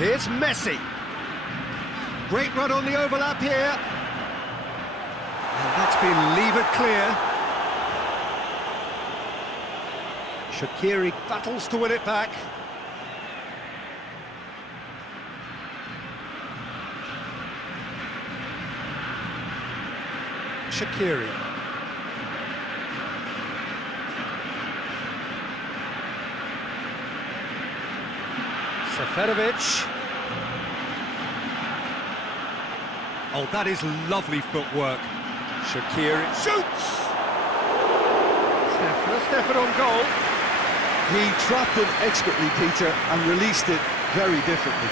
Here's Messi. Great run on the overlap here. And that's been levered clear. Shaqiri battles to win it back. Shaqiri. Seferovic. Oh, that is lovely footwork. Shaqiri shoots! First effort on goal. He trapped it expertly, Peter, and released it very differently.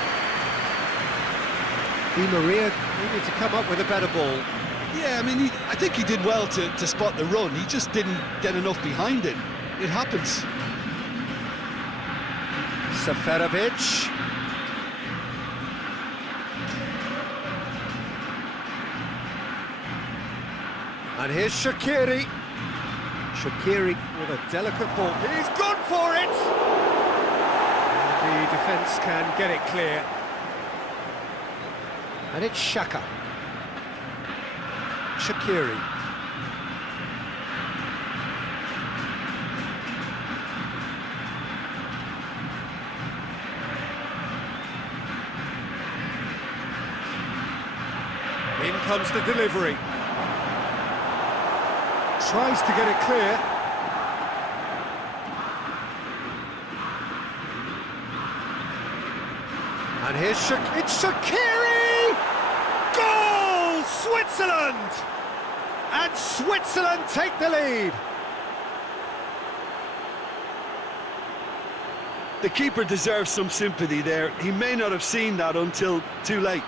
Di Maria needed to come up with a better ball. Yeah, I mean, I think he did well to spot the run. He just didn't get enough behind it. It happens. Seferovic. And here's Shaqiri. Shaqiri with a delicate ball. He's gone for it! And the defence can get it clear. And it's Xhaka. Shaqiri. In comes the delivery. Tries to get it clear. And here's it's Shaqiri! Goal! Switzerland! And Switzerland take the lead. The keeper deserves some sympathy there. He may not have seen that until too late.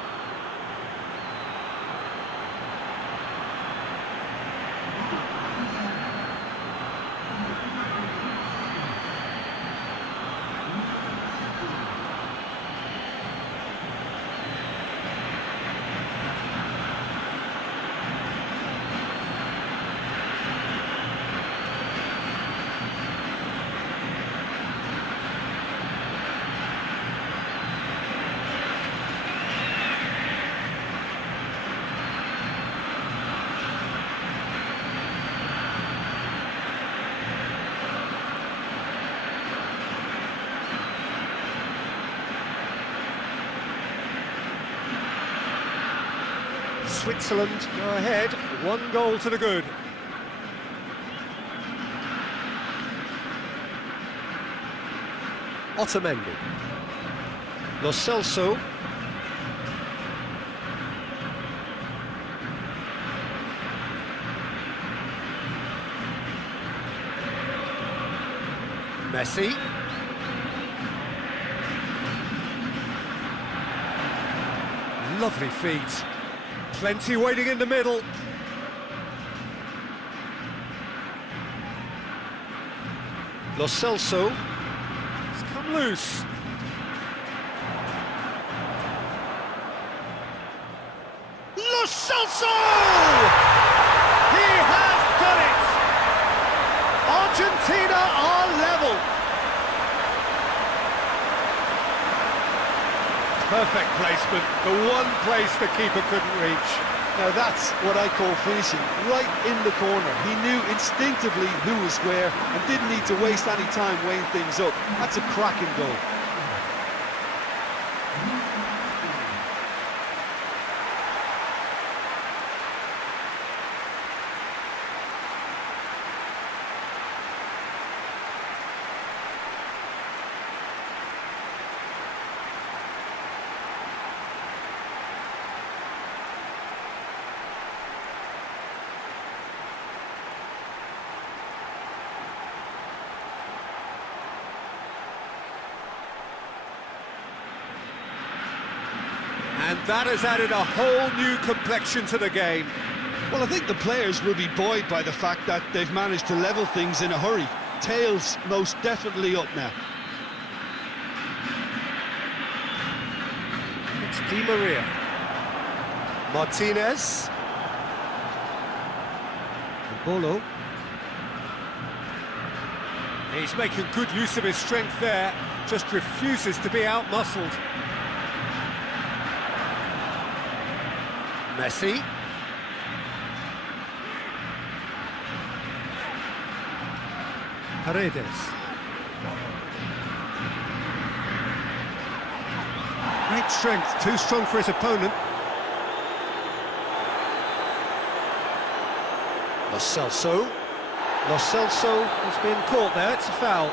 Switzerland go ahead, 1 goal to the good. Otamendi. Lo Celso. Messi. Lovely feet. Plenty waiting in the middle. Lo Celso. It's come loose. Lo Celso! He has done it! Argentina are level. Perfect placement, the one place the keeper couldn't reach. Now that's what I call finishing, right in the corner. He knew instinctively who was where and didn't need to waste any time weighing things up. That's a cracking goal. And that has added a whole new complexion to the game. Well, I think the players will be buoyed by the fact that they've managed to level things in a hurry. Tails most definitely up now. It's Di Maria. Martinez. Bolo. He's making good use of his strength there, just refuses to be out-muscled. Messi. Paredes. Great strength, too strong for his opponent. Lo Celso has been caught there, it's a foul.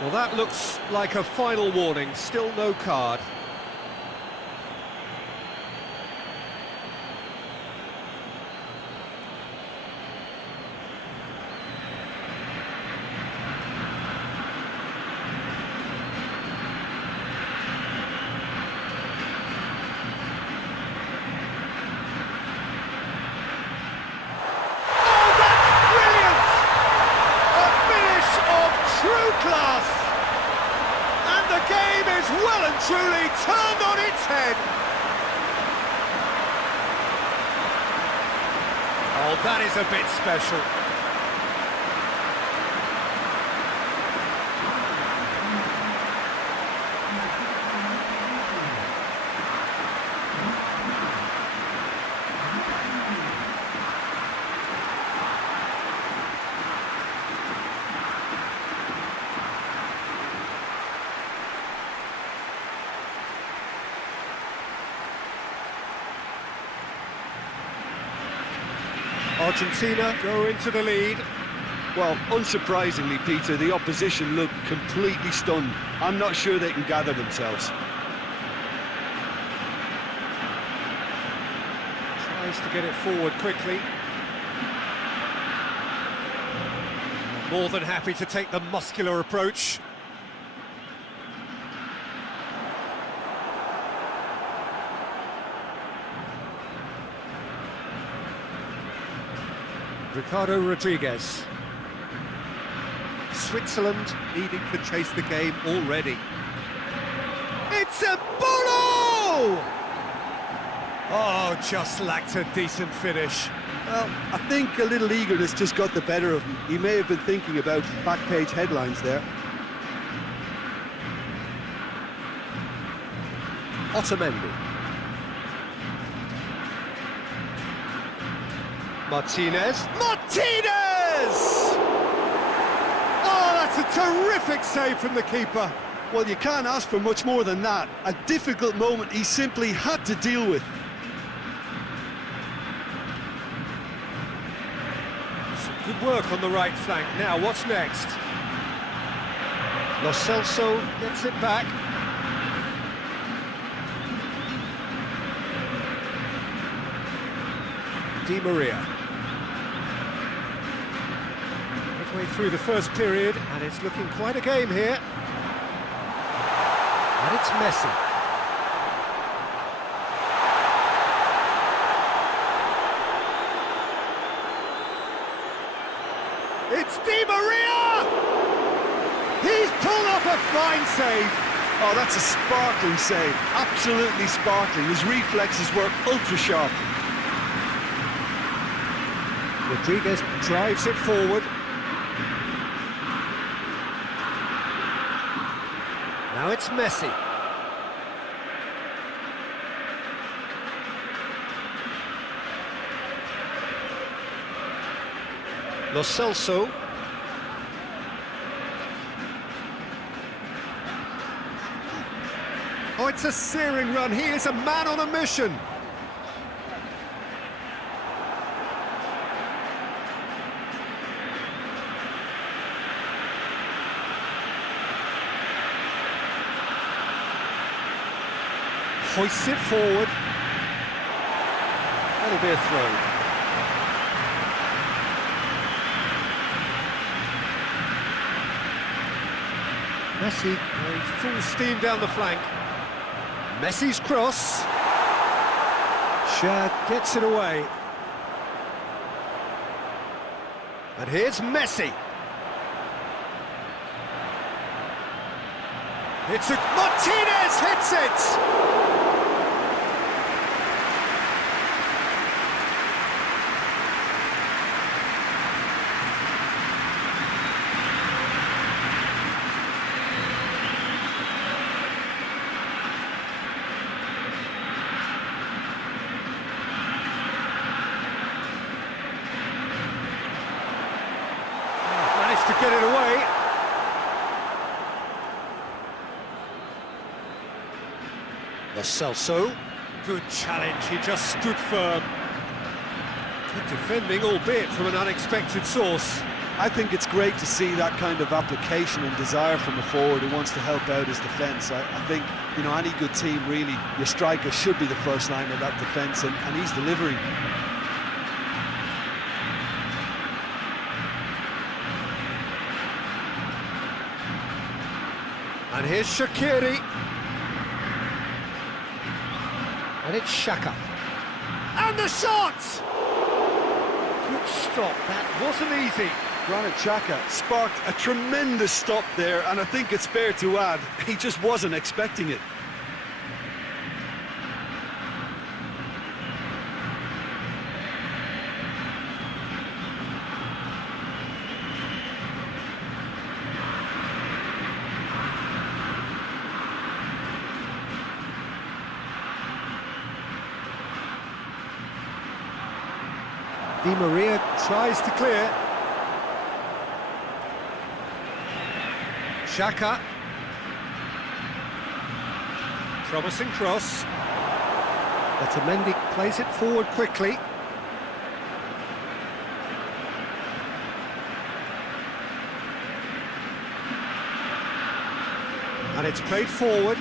Well, that looks like a final warning, still no card. Class, and the game is well and truly turned on its head. Oh, that is a bit special. Argentina go into the lead. Well, unsurprisingly, Peter, the opposition look completely stunned. I'm not sure they can gather themselves. Tries to get it forward quickly. More than happy to take the muscular approach. Ricardo Rodriguez. Switzerland needing to chase the game already. It's a bolo! Oh, just lacked a decent finish. Well, I think a little eagerness just got the better of him. He may have been thinking about back-page headlines there. Otamendi. Martinez. Oh, that's a terrific save from the keeper. Well, you can't ask for much more than that. A difficult moment he simply had to deal with. Some good work on the right flank. Now, what's next? Lo Celso gets it back. Di Maria. Midway through the first period, and it's looking quite a game here. And it's Messi. It's Di Maria! He's pulled off a fine save. Oh, that's a sparkling save. Absolutely sparkling. His reflexes were ultra-sharp. Rodriguez drives it forward. Now it's Messi. Lo Celso. Oh, it's a searing run. He is a man on a mission. Hoists it forward. That'll be a throw. Messi going full steam down the flank. Messi's cross. Shad gets it away. And here's Messi. It's a... Martinez hits it! to get it away. Lo Celso. Good challenge, he just stood firm. Good defending, albeit from an unexpected source. I think it's great to see that kind of application and desire from a forward who wants to help out his defence. I think, you know, any good team, really, your striker should be the first line of that defence, and he's delivering. And here's Shaqiri. And it's Xhaka. And the shot! Good stop, that wasn't easy. Granit Xhaka sparked a tremendous stop there, and I think it's fair to add, he just wasn't expecting it. Di Maria tries to clear. Xhaka. Promising cross. Otamendi plays it forward quickly. And it's played forward.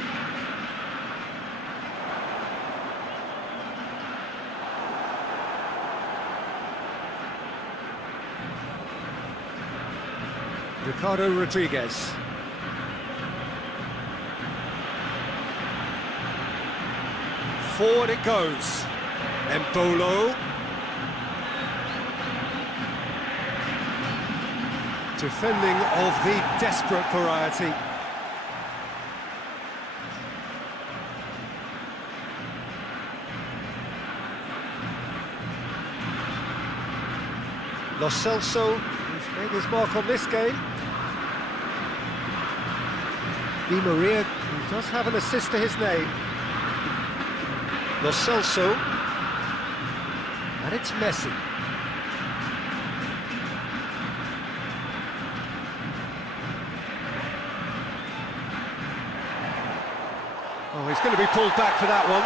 Ricardo Rodriguez. Forward it goes. Embolo. Defending of the desperate variety. Lo Celso, who's made his mark on this game. Di Maria, who does have an assist to his name. Lo Celso. And it's Messi. Oh, he's going to be pulled back for that one.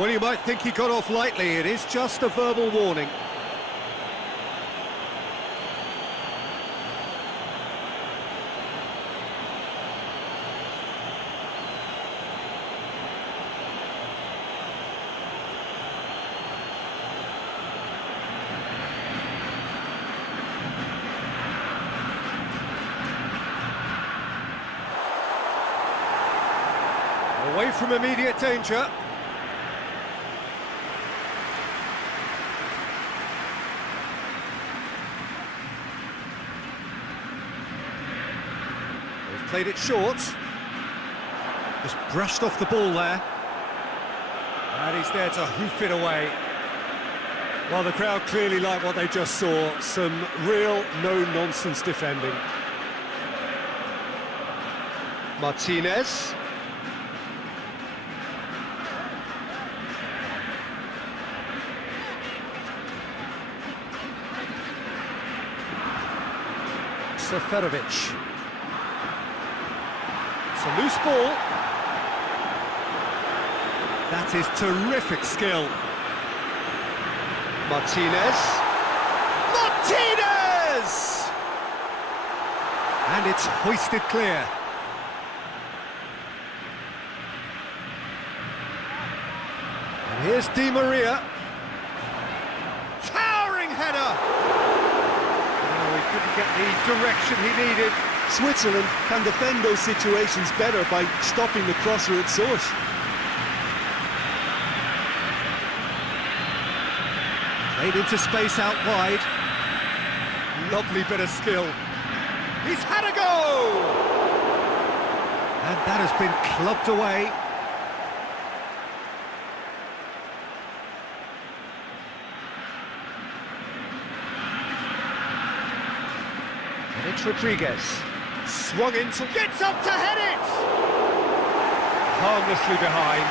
Well, you might think he got off lightly. It is just a verbal warning. Away from immediate danger. They've played it short. Just brushed off the ball there. And he's there to hoof it away. Well, the crowd clearly like what they just saw. Some real no-nonsense defending. Martinez. Seferovic. It's a loose ball. That is terrific skill. Martinez. Martinez! And it's hoisted clear. And here's Di Maria. Towering header! Couldn't get the direction he needed. Switzerland can defend those situations better by stopping the crosser at source. Played into space out wide. Lovely bit of skill. He's had a go! And that has been clubbed away. It's Rodriguez. Swung into... Gets up to head it! Harmlessly behind.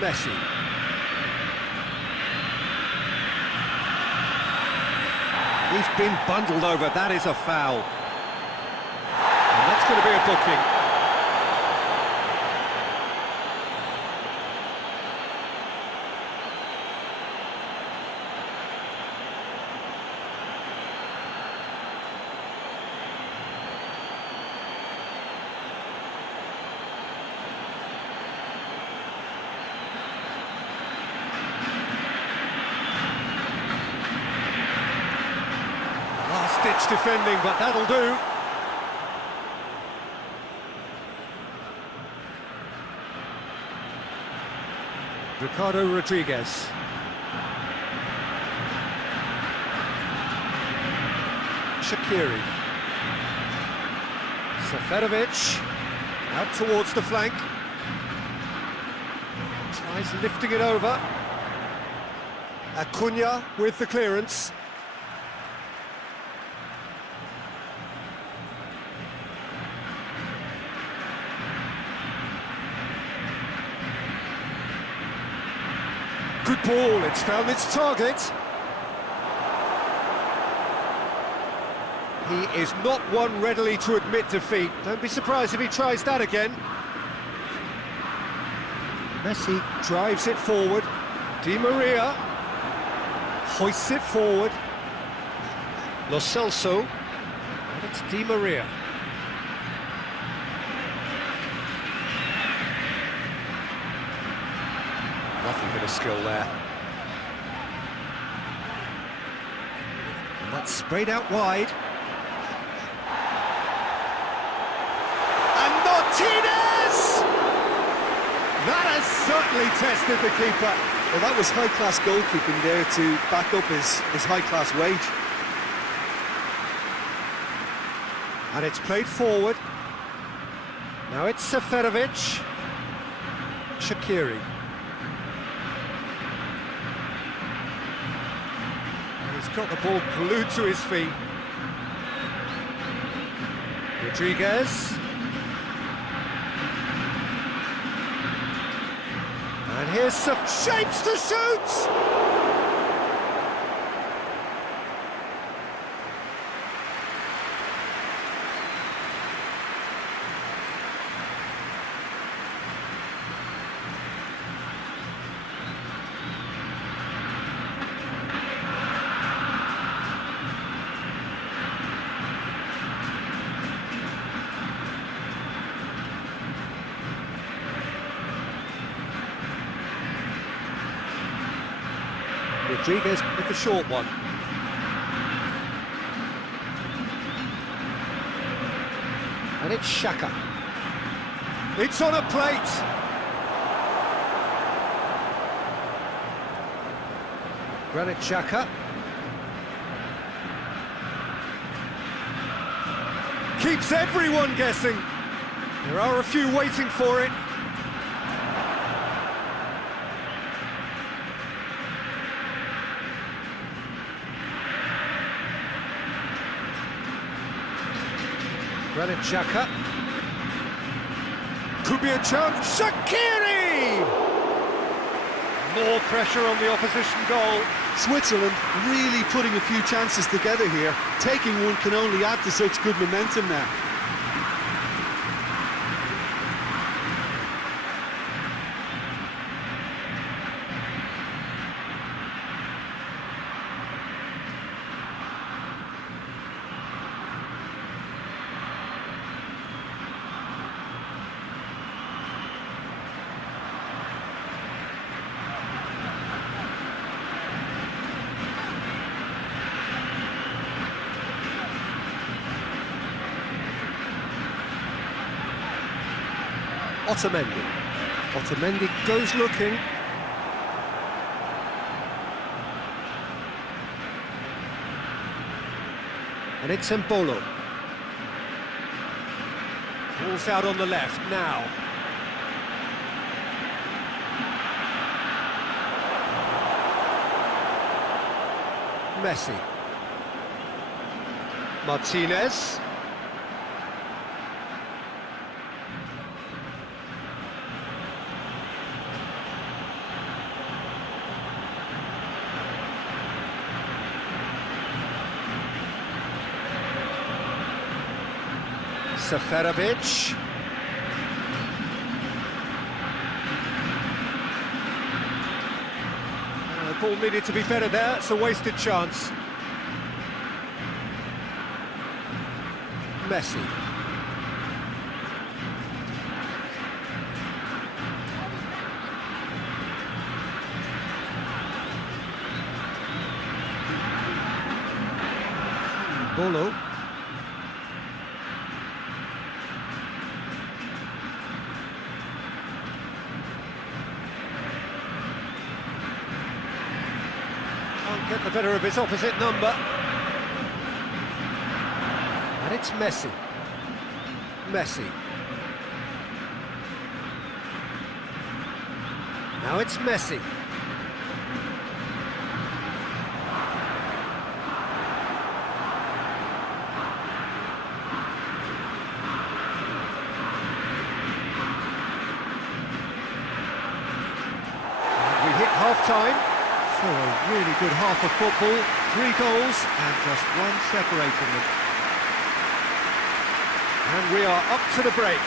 Messi. He's been bundled over, that is a foul. And that's going to be a booking. Last-ditch defending, but that'll do. Ricardo Rodriguez. Shaqiri. Seferovic. Out towards the flank. Tries lifting it over. Acuna with the clearance. Good ball, it's found its target. He is not one readily to admit defeat. Don't be surprised if he tries that again. Messi drives it forward. Di Maria hoists it forward. Lo Celso, and it's Di Maria. Nothing but a skill there. And that's sprayed out wide. And Martinez! That has certainly tested the keeper. Well, that was high-class goalkeeping there to back up his high-class wage. And it's played forward. Now it's Seferovic. Shaqiri. He's got the ball glued to his feet. Rodriguez. And here's some shapes to shoot! Rodriguez with the short one. And it's Xhaka. It's on a plate. Granit Xhaka. Keeps everyone guessing. There are a few waiting for it. Granit Xhaka. Could be a chance. Shaqiri! More pressure on the opposition goal. Switzerland really putting a few chances together here. Taking one can only add to such good momentum now. Otamendi goes looking. And it's Embolo. Ball's out on the left now. Messi. Martinez. Seferovic. The ball needed to be better there, it's a wasted chance. Messi. Bolo. Can't get the better of his opposite number. And it's Messi. Messi. Now it's Messi. We hit half-time. So a really good half of football. 3 goals and just one separating them. And we are up to the break.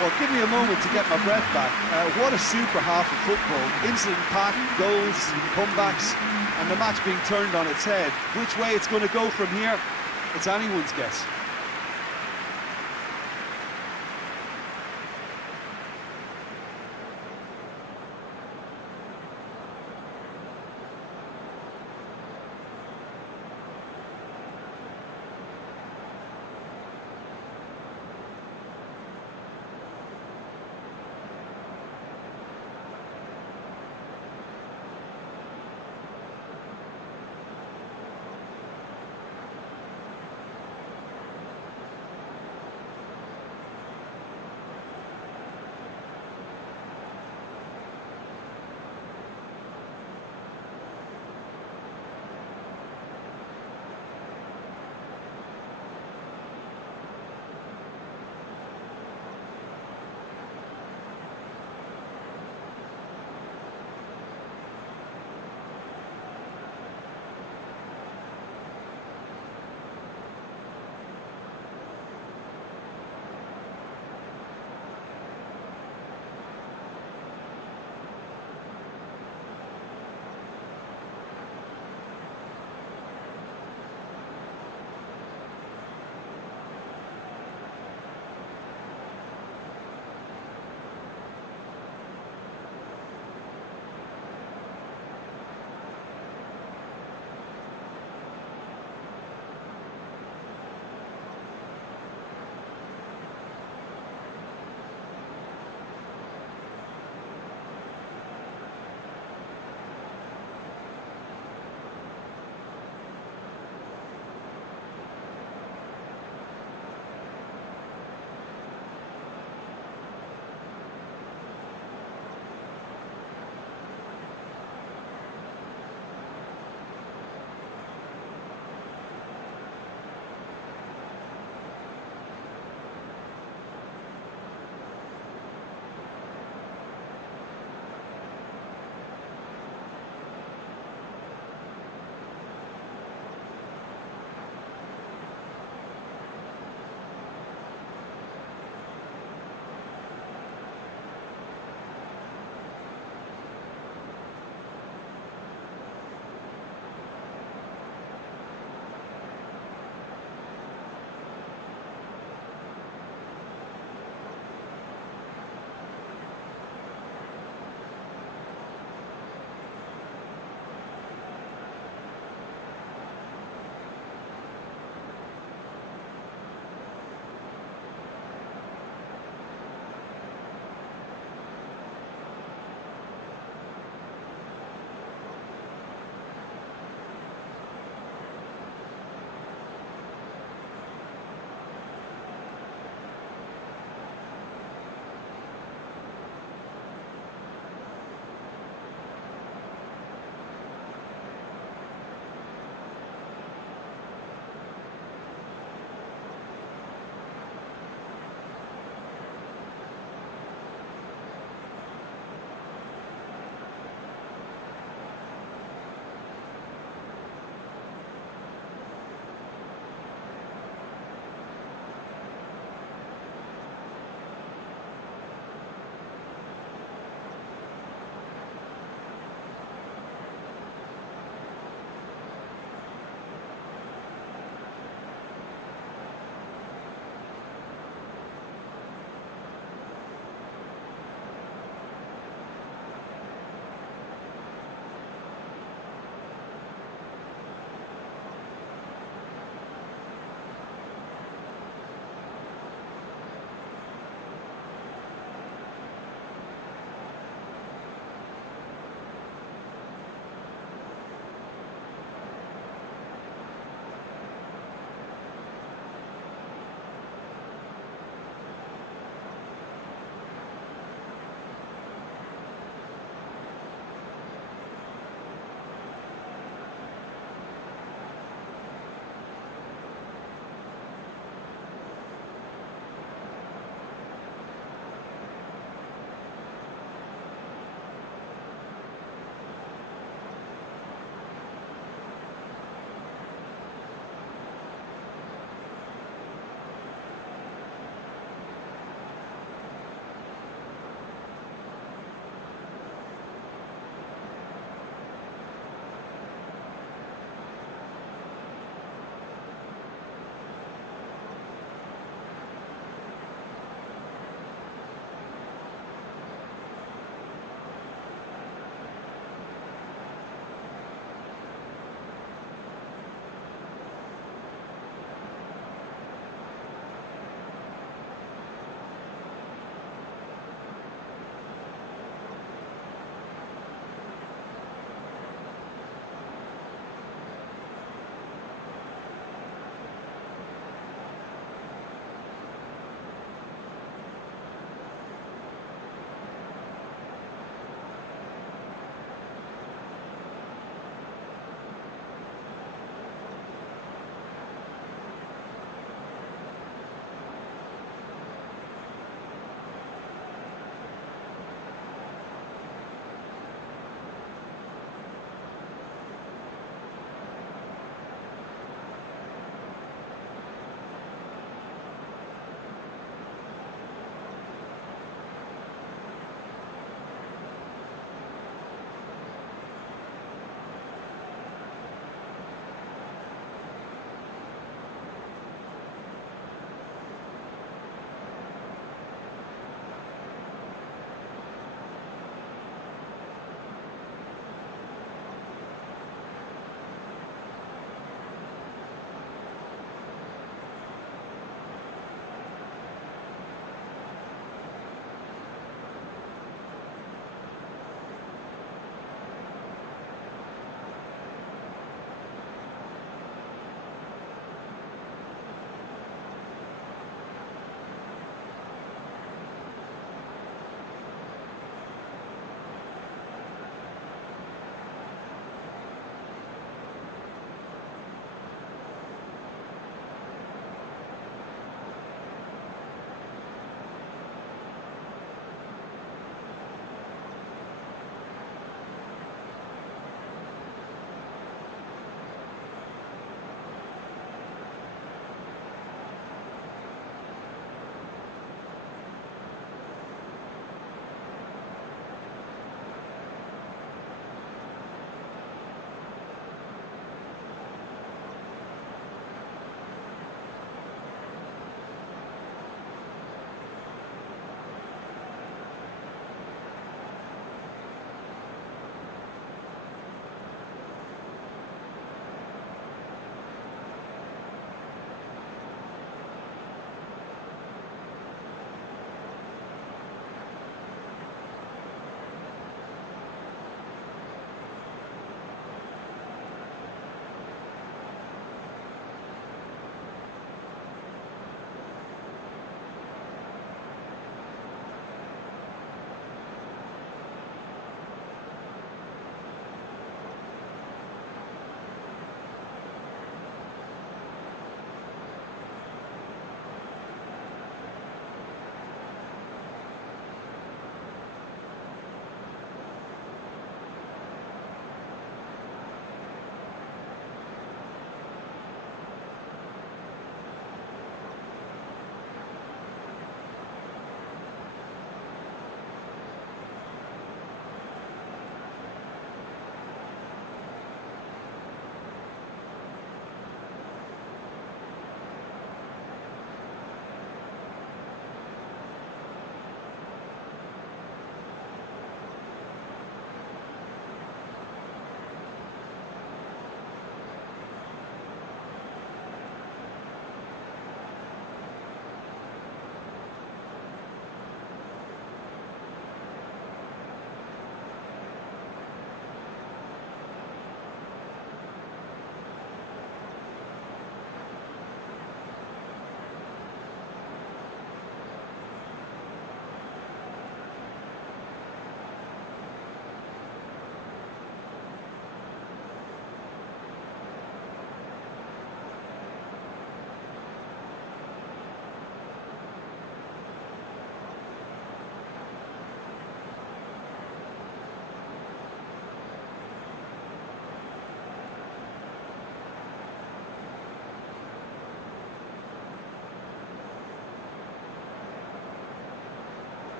Well, give me a moment to get my breath back. What a super half of football. Incident-packed goals, comebacks, and the match being turned on its head. Which way it's going to go from here, it's anyone's guess.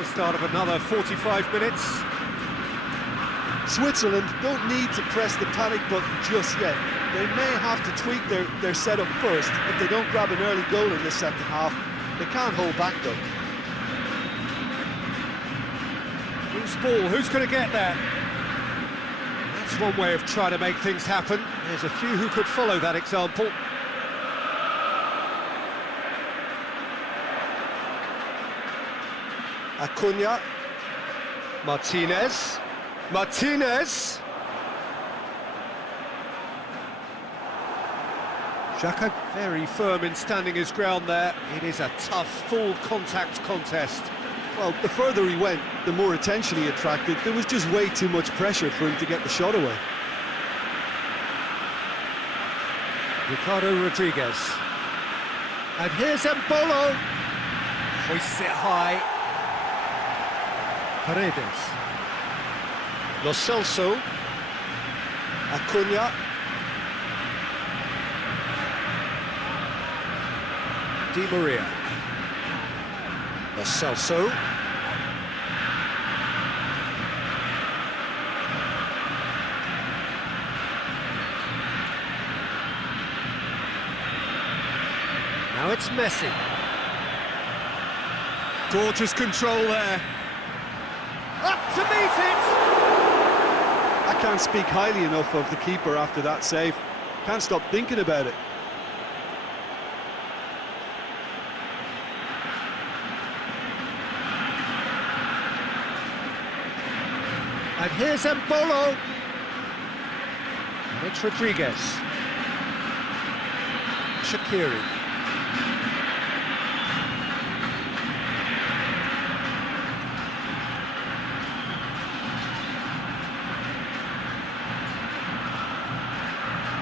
the start of another 45 minutes. Switzerland don't need to press the panic button just yet. They may have to tweak their setup first if they don't grab an early goal in this second half. They can't hold back though. Loose ball, who's going to get that? That's one way of trying to make things happen. There's a few who could follow that example. Acuna, Martinez, Xhaka very firm in standing his ground there. It is a tough, full contact contest. Well, the further he went, the more attention he attracted. There was just way too much pressure for him to get the shot away. Ricardo Rodriguez. And here's Embolo. Hoists it high. Paredes. Lo Celso. Acuna. Di Maria. Lo Celso. Now it's Messi. Gorgeous control there. Up to meet it! I can't speak highly enough of the keeper after that save. Can't stop thinking about it. And here's Embolo. And it's Rodriguez. Shaqiri.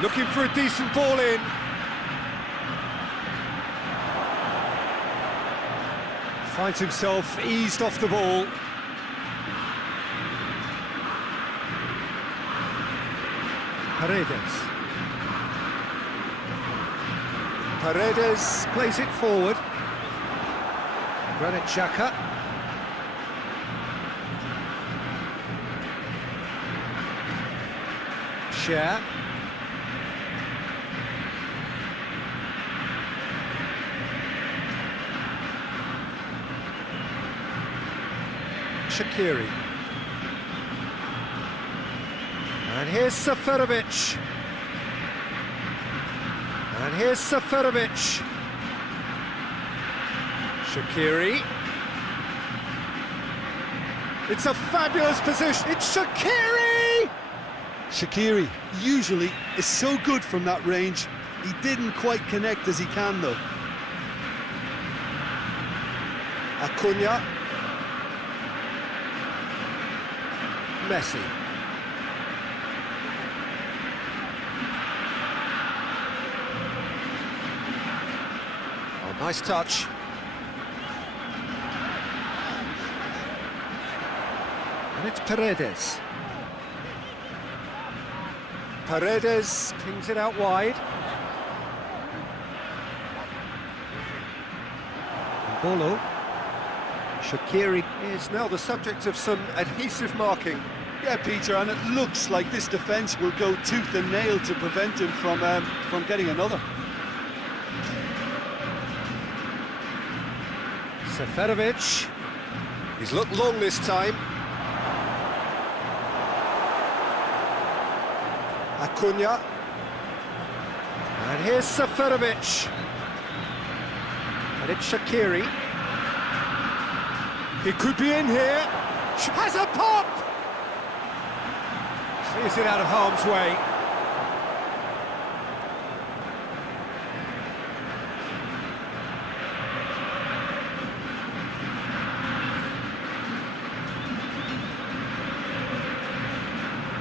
Looking for a decent ball in. Finds himself eased off the ball. Paredes plays it forward. Granit Xhaka. Cher. Shaqiri. And here's Seferovic. And here's Seferovic. Shaqiri. It's a fabulous position. It's Shaqiri! Shaqiri usually is so good from that range. He didn't quite connect as he can though. Acuna. Messi. Oh, nice touch. And it's Paredes. Paredes pings it out wide. Embolo. Shaqiri is now the subject of some adhesive marking. Yeah, Peter, and it looks like this defence will go tooth and nail to prevent him from getting another. Seferovic. He's looked long this time. Acuna. And here's Seferovic. And it's Shaqiri. He could be in here. Has a pop! Clears it out of harm's way.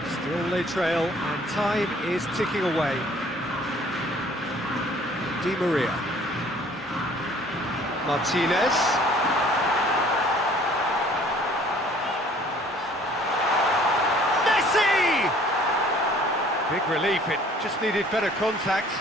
Still they trail, and time is ticking away. Di Maria. Martinez. Big relief, it just needed better contact.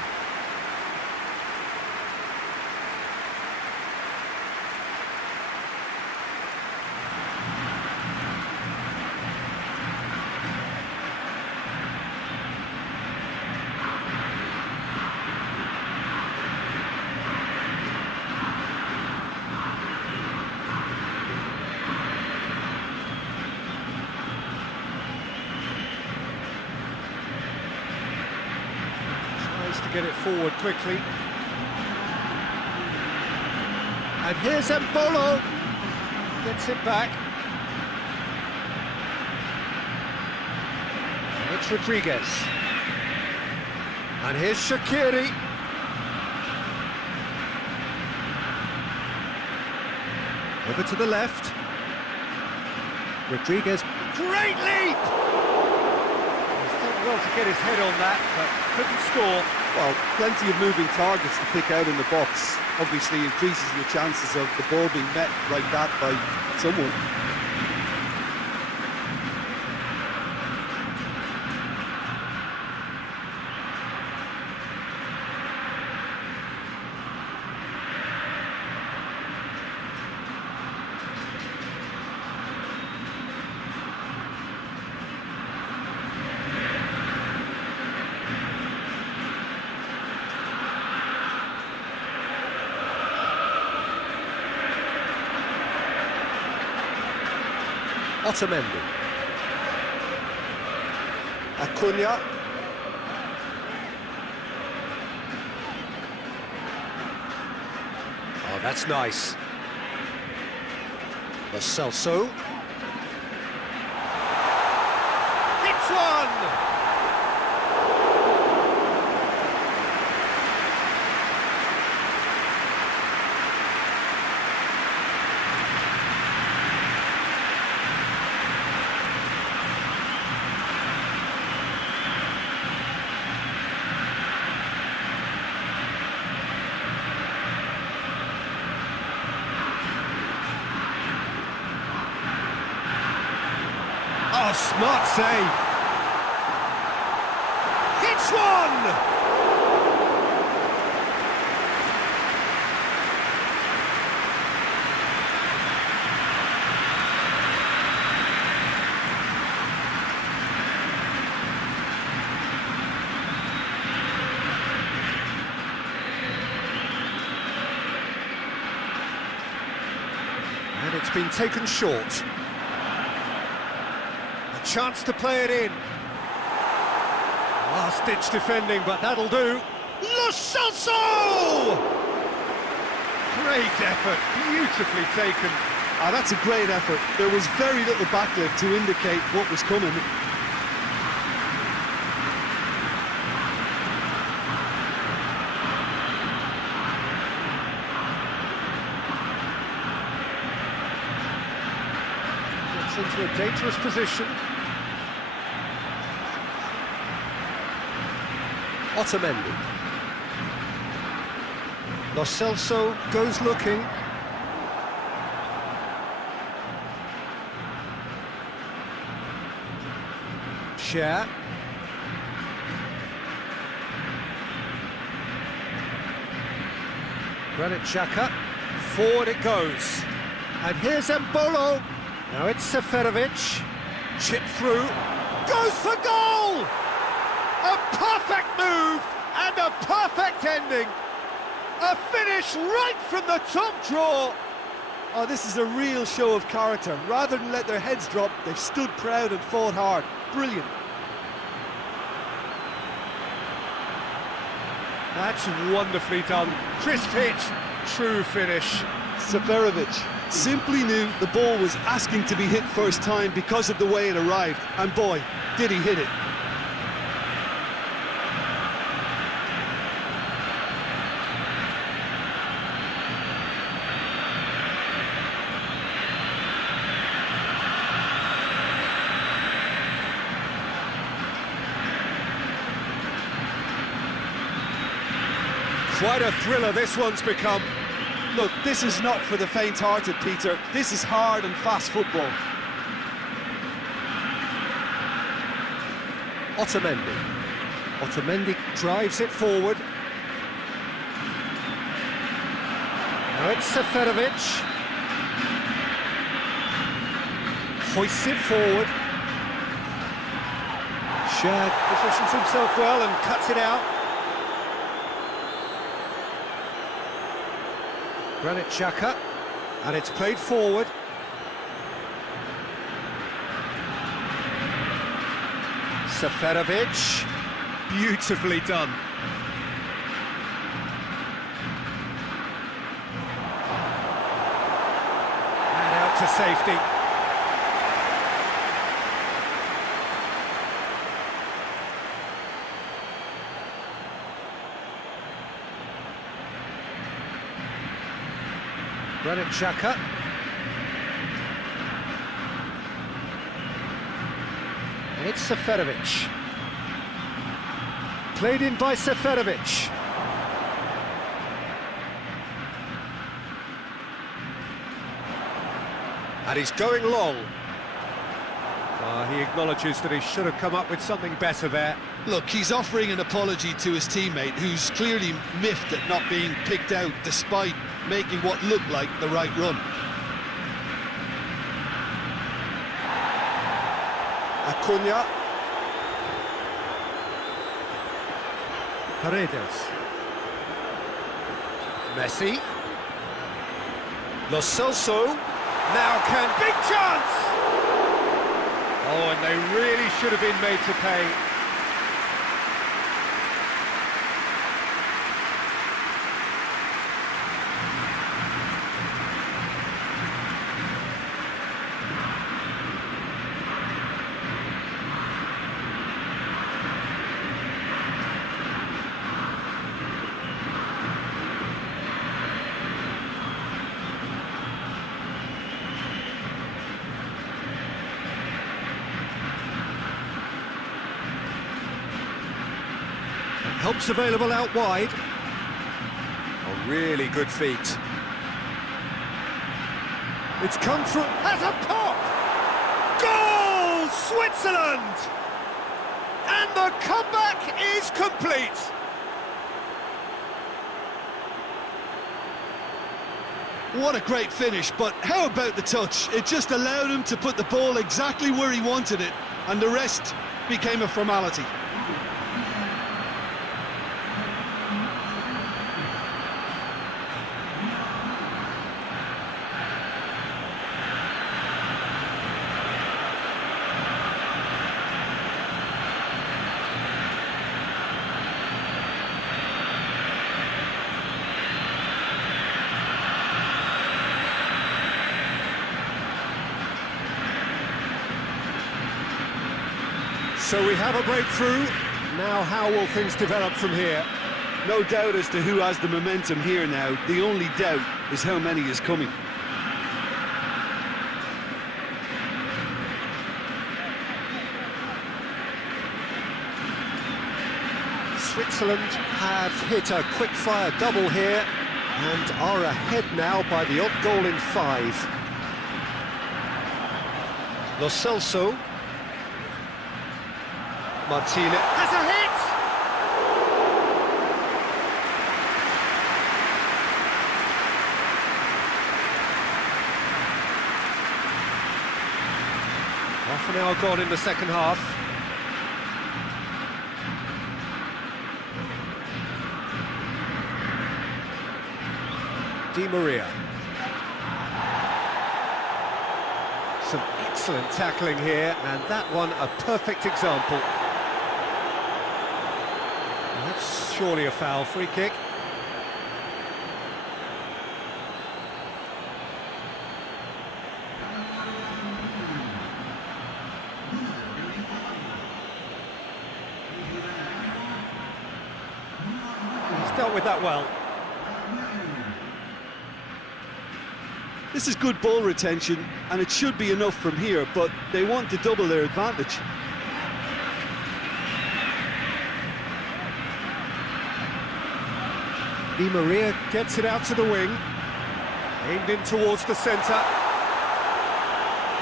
get it forward quickly. And here's Mbolo. Gets it back. And it's Rodriguez. And here's Shaqiri. Over to the left. Rodriguez. Great leap! He's done well to get his head on that, but couldn't score. Well, plenty of moving targets to pick out in the box. Obviously increases your chances of the ball being met like that by someone. Otamendi. Acuna. Oh, that's nice. Lo Celso. Hits one! Oh, smart save. Hits one! And it's been taken short. Chance to play it in. Last-ditch defending, but that'll do. Lo Celso! Great effort, beautifully taken. Ah, that's a great effort. There was very little backlift to indicate what was coming. Gets into a dangerous position. Otamendi. Lo Celso goes looking. Share. Granit Xhaka. Forward it goes. And here's Mbolo. Now it's Seferovic. Chip through. Goes for goal! A perfect move and a perfect ending. A finish right from the top draw. Oh, this is a real show of character. Rather than let their heads drop, they've stood proud and fought hard. Brilliant. That's wonderfully done. Crisp hit, true finish. Seferovic simply knew the ball was asking to be hit first time because of the way it arrived. And boy, did he hit it. Quite a thriller this one's become. Look, this is not for the faint-hearted, Peter. This is hard and fast football. Otamendi. Otamendi drives it forward. Now it's Seferovic. Hoists it forward. Shad positions himself well and cuts it out. Granit Xhaka, and it's played forward. Seferovic, beautifully done. to safety. Granit Xhaka. And it's Seferovic. Played in by Seferovic. And he's going long. He acknowledges that he should have come up with something better there. Look, he's offering an apology to his teammate, who's clearly miffed at not being picked out despite making what looked like the right run. Acuna. Paredes. Messi. Lo Celso. Now can... Big chance! Oh, and they really should have been made to pay. Help's available out wide. A really good feat. It's come through. Has a pop! Goal! Switzerland! And the comeback is complete. What a great finish, but how about the touch? It just allowed him to put the ball exactly where he wanted it, and the rest became a formality. So we have a breakthrough. Now how will things develop from here? No doubt as to who has the momentum here now. The only doubt is how many is coming. Switzerland have hit a quick-fire double here and are ahead now by the odd goal in 5. Lo Celso. Martinez has a hit! Half an hour gone in the second half. Di Maria. Some excellent tackling here, and that one a perfect example. That's surely a foul. Free kick. He's dealt with that well. This is good ball retention, and it should be enough from here, but they want to double their advantage. Di Maria gets it out to the wing, aimed in towards the centre.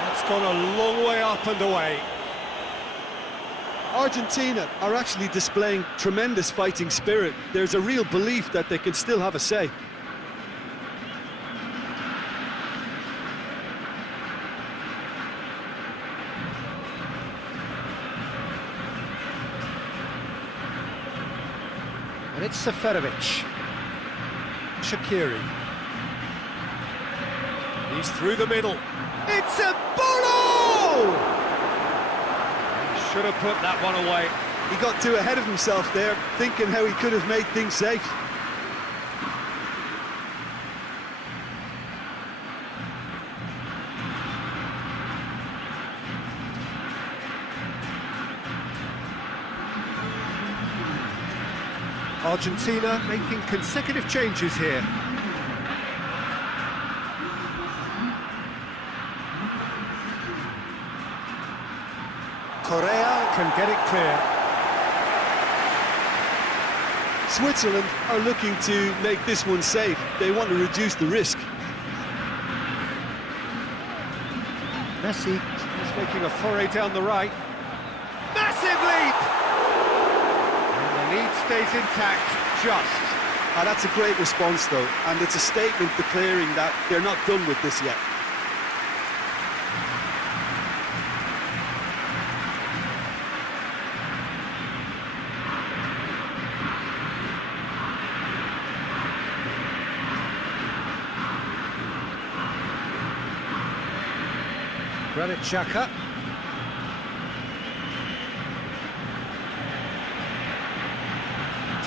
That's gone a long way up and away. Argentina are actually displaying tremendous fighting spirit. There's a real belief that they can still have a say. And it's Seferovic. Shaqiri. He's through the middle. It's a Bono! Should have put that one away. He got too ahead of himself there, thinking how he could have made things safe. Argentina making consecutive changes here. Correa can get it clear. Switzerland are looking to make this one safe. They want to reduce the risk. Messi is making a foray down the right. Massive leap! And the lead stays intact, just. That's a great response, though, and it's a statement declaring that they're not done with this yet. Granit Xhaka.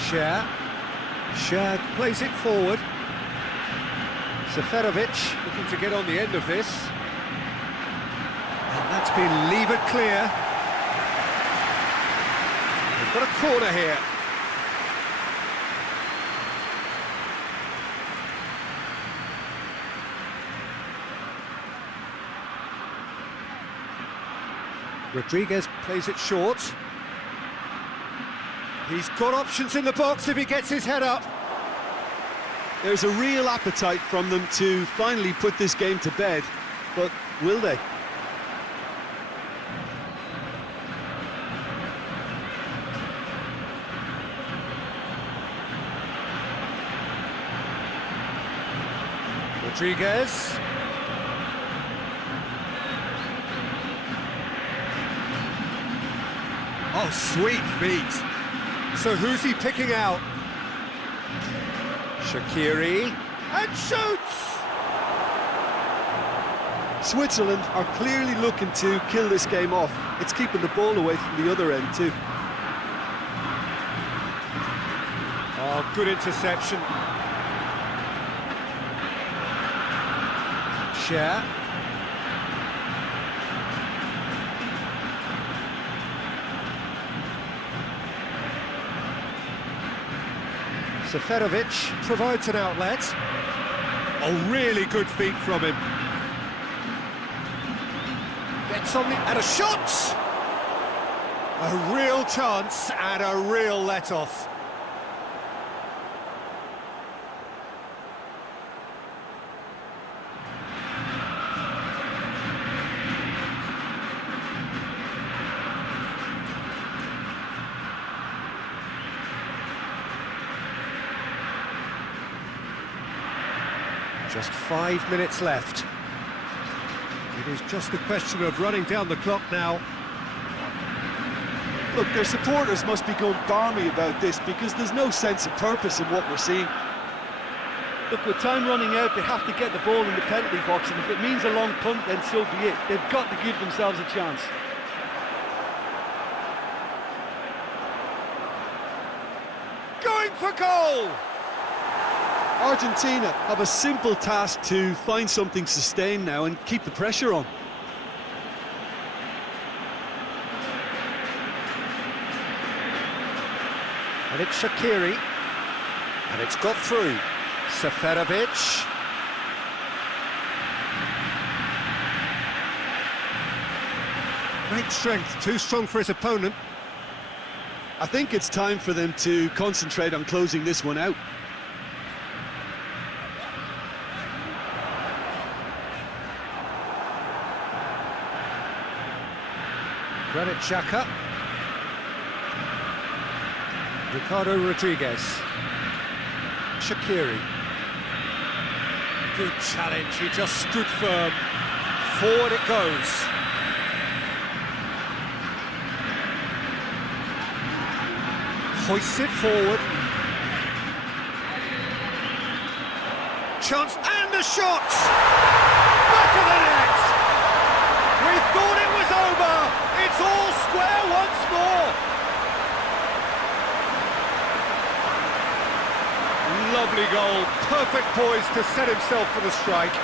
Cher plays it forward. Seferovic looking to get on the end of this. And that's been levered clear. They've got a corner here. Rodriguez plays it short. He's got options in the box if he gets his head up. There's a real appetite from them to finally put this game to bed, but will they? Rodriguez. Oh, sweet feet. So who's he picking out? Shaqiri. And shoots! Switzerland are clearly looking to kill this game off. It's keeping the ball away from the other end too. Oh, good interception. Cher. Seferovic provides an outlet. Oh, really good feet from him. Gets on the... and a shot! A real chance and a real let-off. Just 5 minutes left. It is just a question of running down the clock now. Look, their supporters must be going balmy about this because there's no sense of purpose in what we're seeing. Look, with time running out, they have to get the ball in the penalty box, and if it means a long punt, then so be it. They've got to give themselves a chance. Going for goal! Argentina have a simple task to find something sustained now and keep the pressure on. And it's Shaqiri. And it's got through. Seferovic. Great strength, too strong for his opponent. I think it's time for them to concentrate on closing this one out. Granit Xhaka. Ricardo Rodriguez. Shaqiri. Good challenge, he just stood firm. Forward it goes. Hoists it forward. Chance and a shot! Back of the net! We thought it was over! It's all square once more! Lovely goal, perfect poise to set himself for the strike.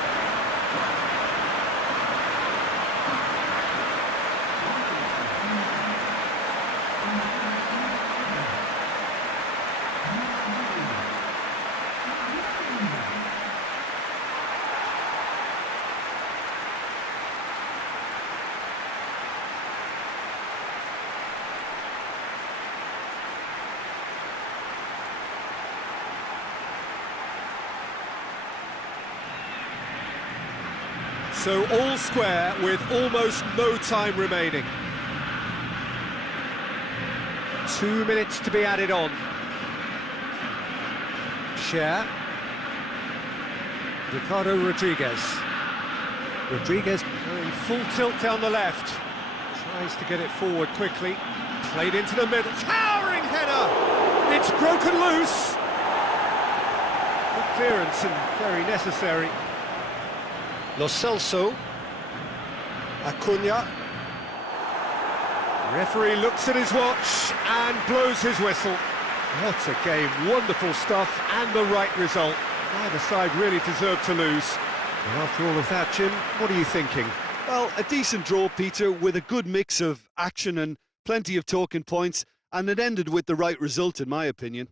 So all square with almost no time remaining. 2 minutes to be added on. Share. Ricardo Rodriguez. Rodriguez going full tilt down the left. Tries to get it forward quickly. Played into the middle. Towering header! It's broken loose. Good clearance and very necessary. Lo Celso. Acuna. Referee looks at his watch and blows his whistle. What a game, wonderful stuff and the right result. Neither side really deserved to lose. And after all of that, Jim, what are you thinking? Well, a decent draw, Peter, with a good mix of action and plenty of talking points, and it ended with the right result, in my opinion.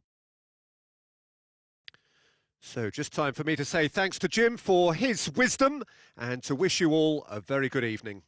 So just time for me to say thanks to Jim for his wisdom and to wish you all a very good evening.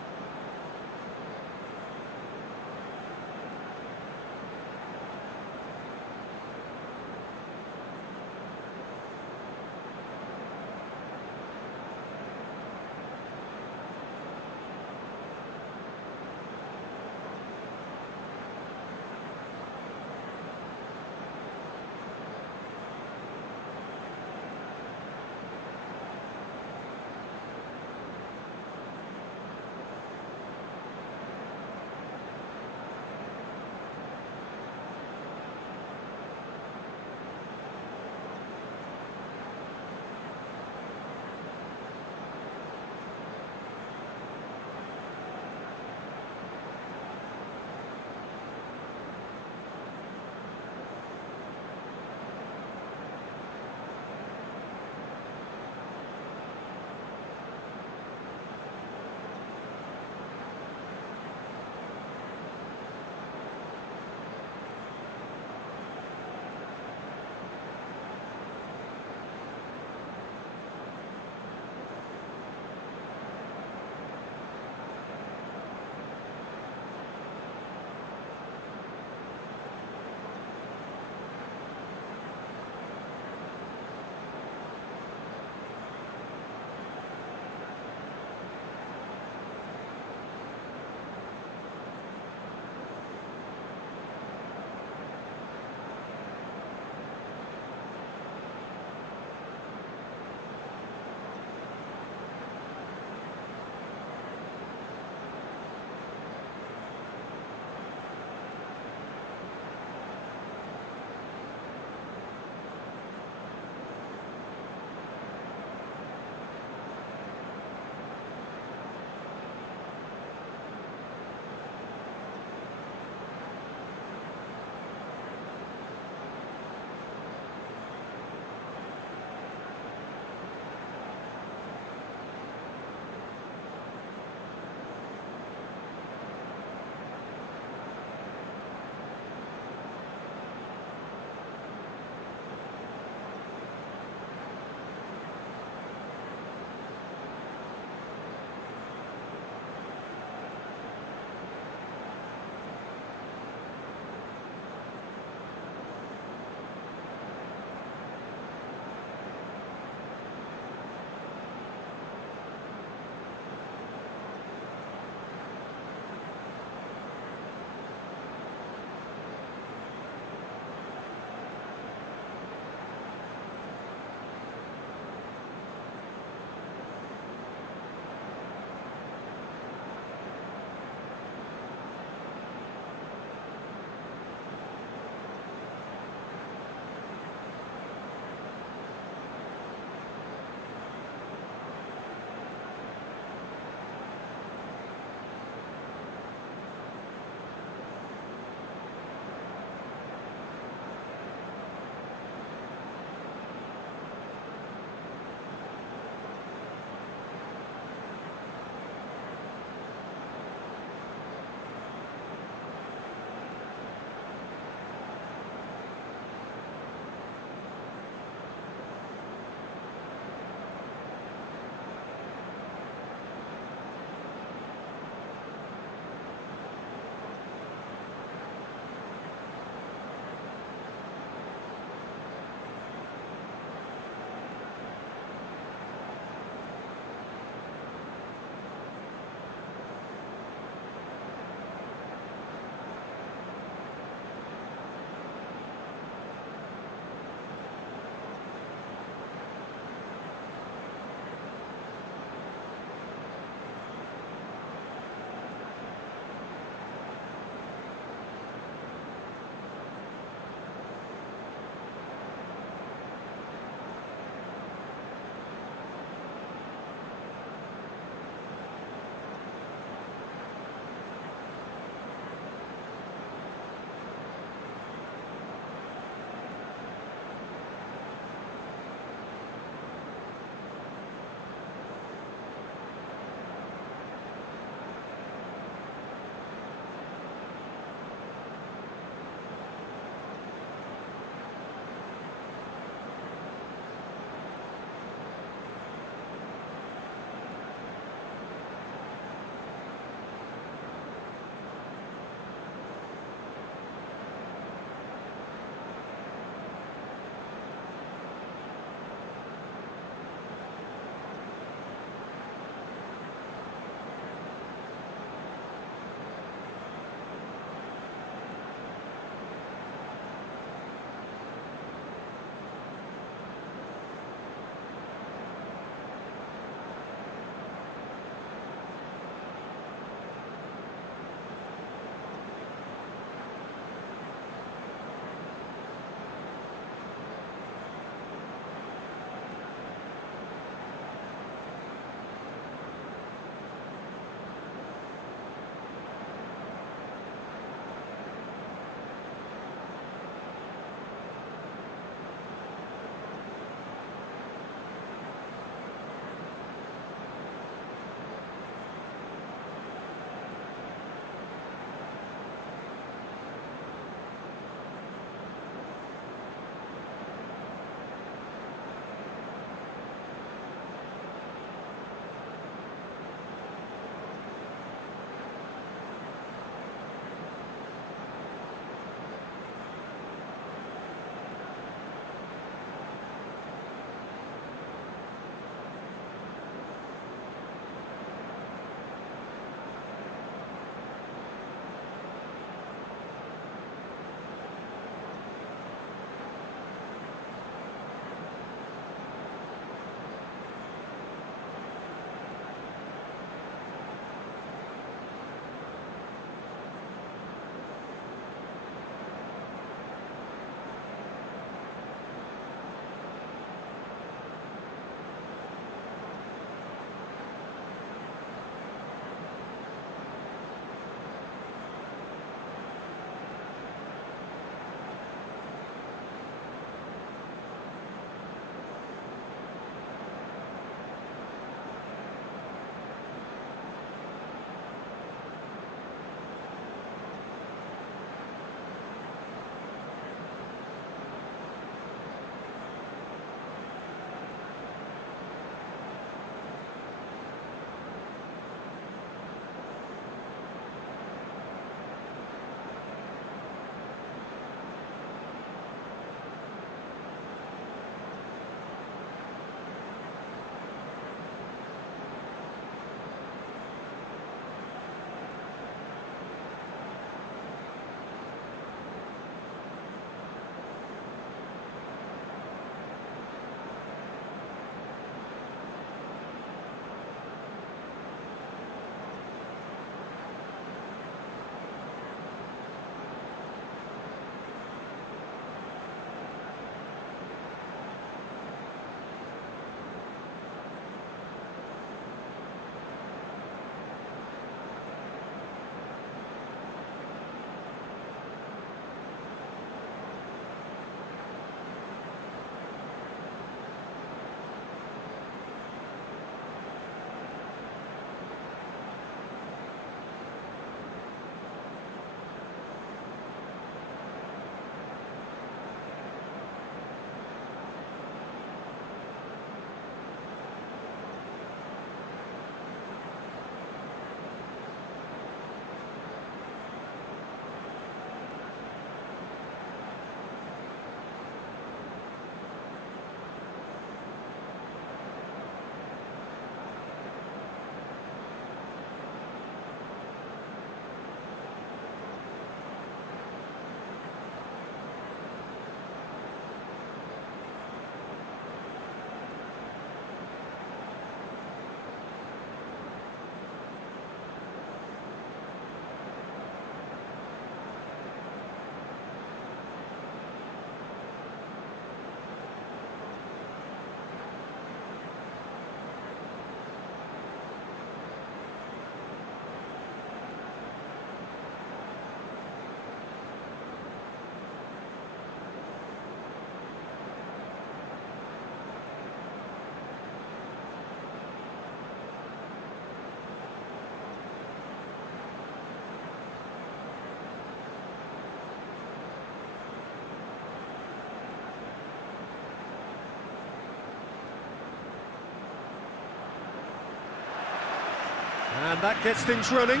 And that gets things running.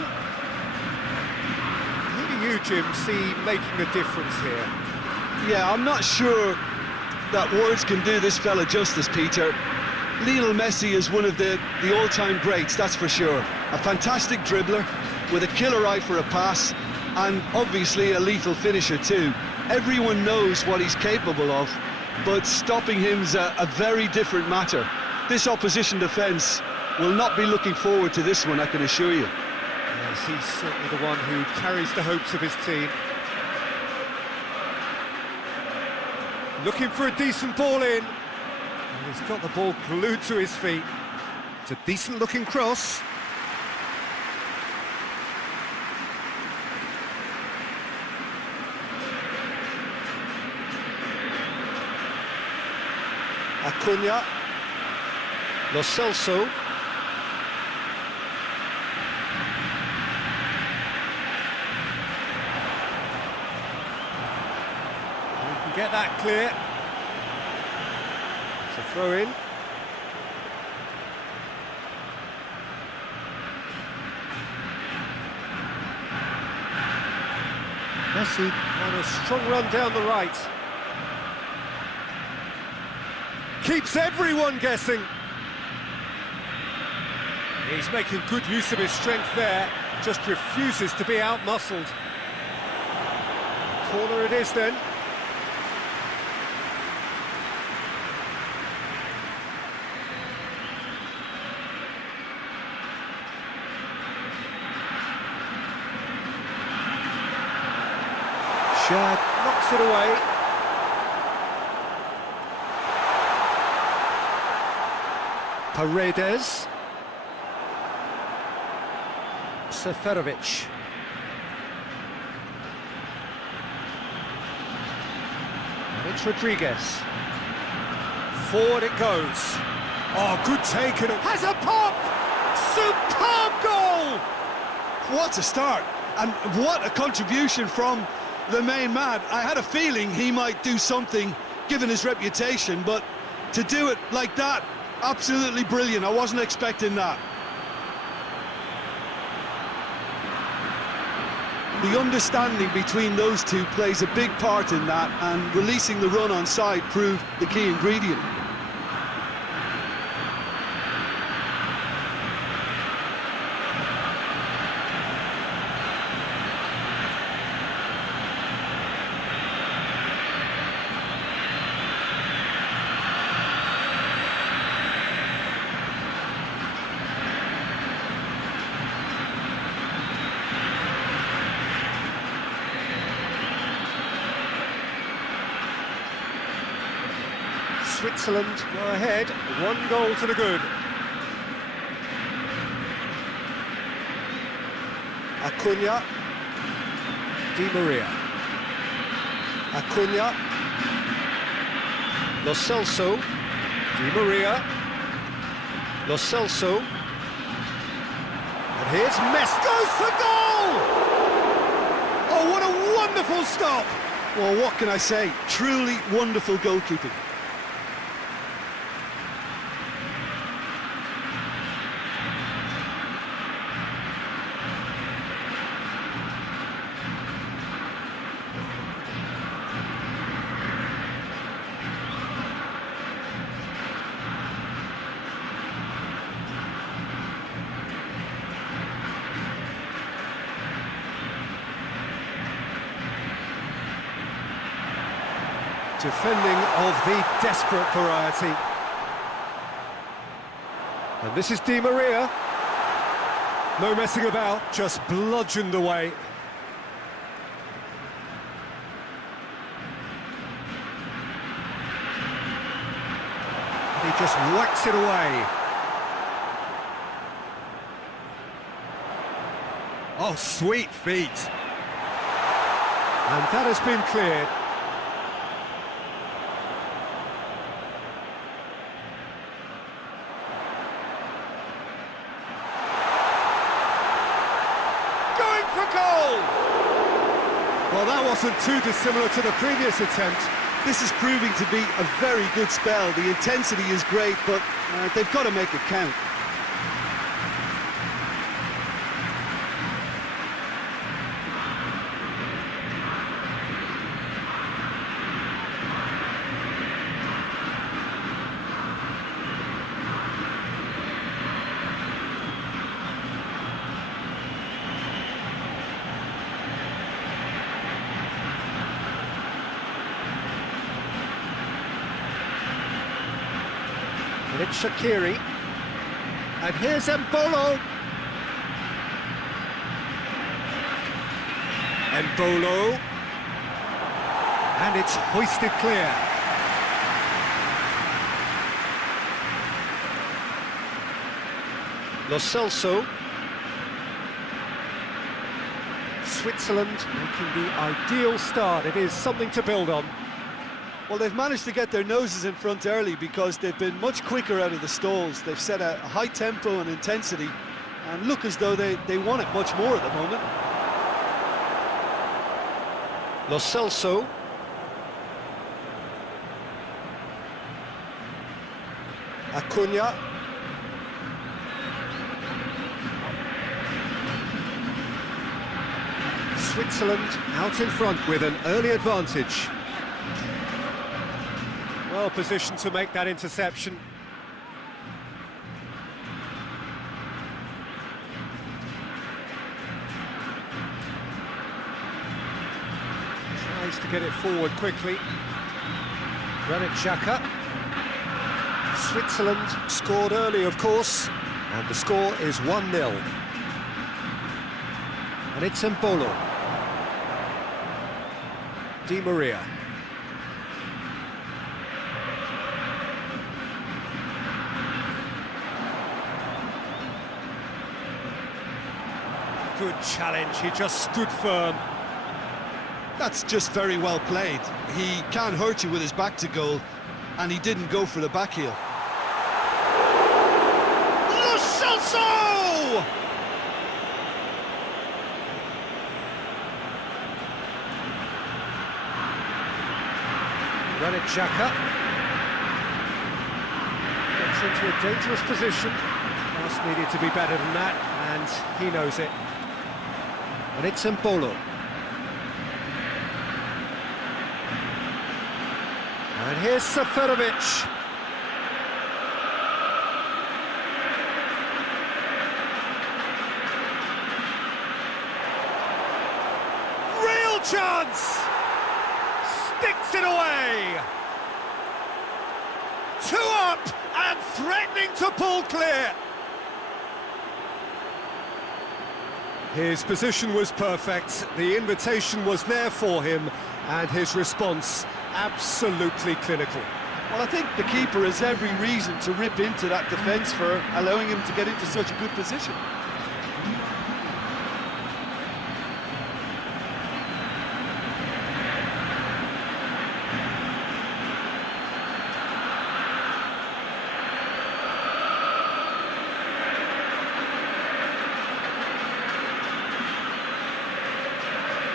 Who do you, Jim, see making a difference here? Yeah, I'm not sure that words can do this fella justice, Peter. Lionel Messi is one of the all-time greats, that's for sure. A fantastic dribbler with a killer eye for a pass, and obviously a lethal finisher too. Everyone knows what he's capable of, but stopping him's a very different matter. This opposition defence will not be looking forward to this one, I can assure you. Yes, he's certainly the one who carries the hopes of his team. Looking for a decent ball in. And he's got the ball glued to his feet. It's a decent-looking cross. Acuna. Lo Celso. Get that clear. It's a throw-in. Messi on a strong run down the right. Keeps everyone guessing. He's making good use of his strength there. Just refuses to be out-muscled. Corner it is then. Shad knocks it away. Paredes. Seferovic. And it's Rodriguez. Forward it goes. Oh, good take, and it has a pop! Superb goal! What a start, and what a contribution from the main man. I had a feeling he might do something, given his reputation, but to do it like that, absolutely brilliant. I wasn't expecting that. The understanding between those two plays a big part in that, and releasing the run on side proved the key ingredient. Switzerland go ahead, 1 goal to the good. Acuna, Di Maria. Acuna, Lo Celso, Di Maria, Lo Celso. And here's Messi, goes for goal! Oh, what a wonderful stop! Well, what can I say? Truly wonderful goalkeeping. Defending of the desperate variety. And this is Di Maria. No messing about, just bludgeoned away. He just whacks it away. Oh, sweet feet. And that has been cleared. Well, that wasn't too dissimilar to the previous attempt. This is proving to be a very good spell. The intensity is great, but they've got to make it count. And it's Shaqiri. And here's Embolo. Embolo. And it's hoisted clear. Lo Celso. Switzerland making the ideal start. It is something to build on. Well, they've managed to get their noses in front early because they've been much quicker out of the stalls. They've set a high tempo and intensity and look as though they want it much more at the moment. Lo Celso. Acuna. Switzerland out in front with an early advantage. Well positioned to make that interception. Tries to get it forward quickly. Granit Xhaka. Switzerland scored early, of course, and the score is 1-0. And it's Embolo. Di Maria. Good challenge, he just stood firm. That's just very well played. He can't hurt you with his back to goal, and he didn't go for the back heel. Lo Celso! Granit Xhaka gets into a dangerous position. Pass needed to be better than that, and he knows it. And it's Embolo. And here's Seferovic. Real chance! Sticks it away! 2 up and threatening to pull clear. His position was perfect, the invitation was there for him, and his response absolutely clinical. Well, I think the keeper has every reason to rip into that defence for allowing him to get into such a good position.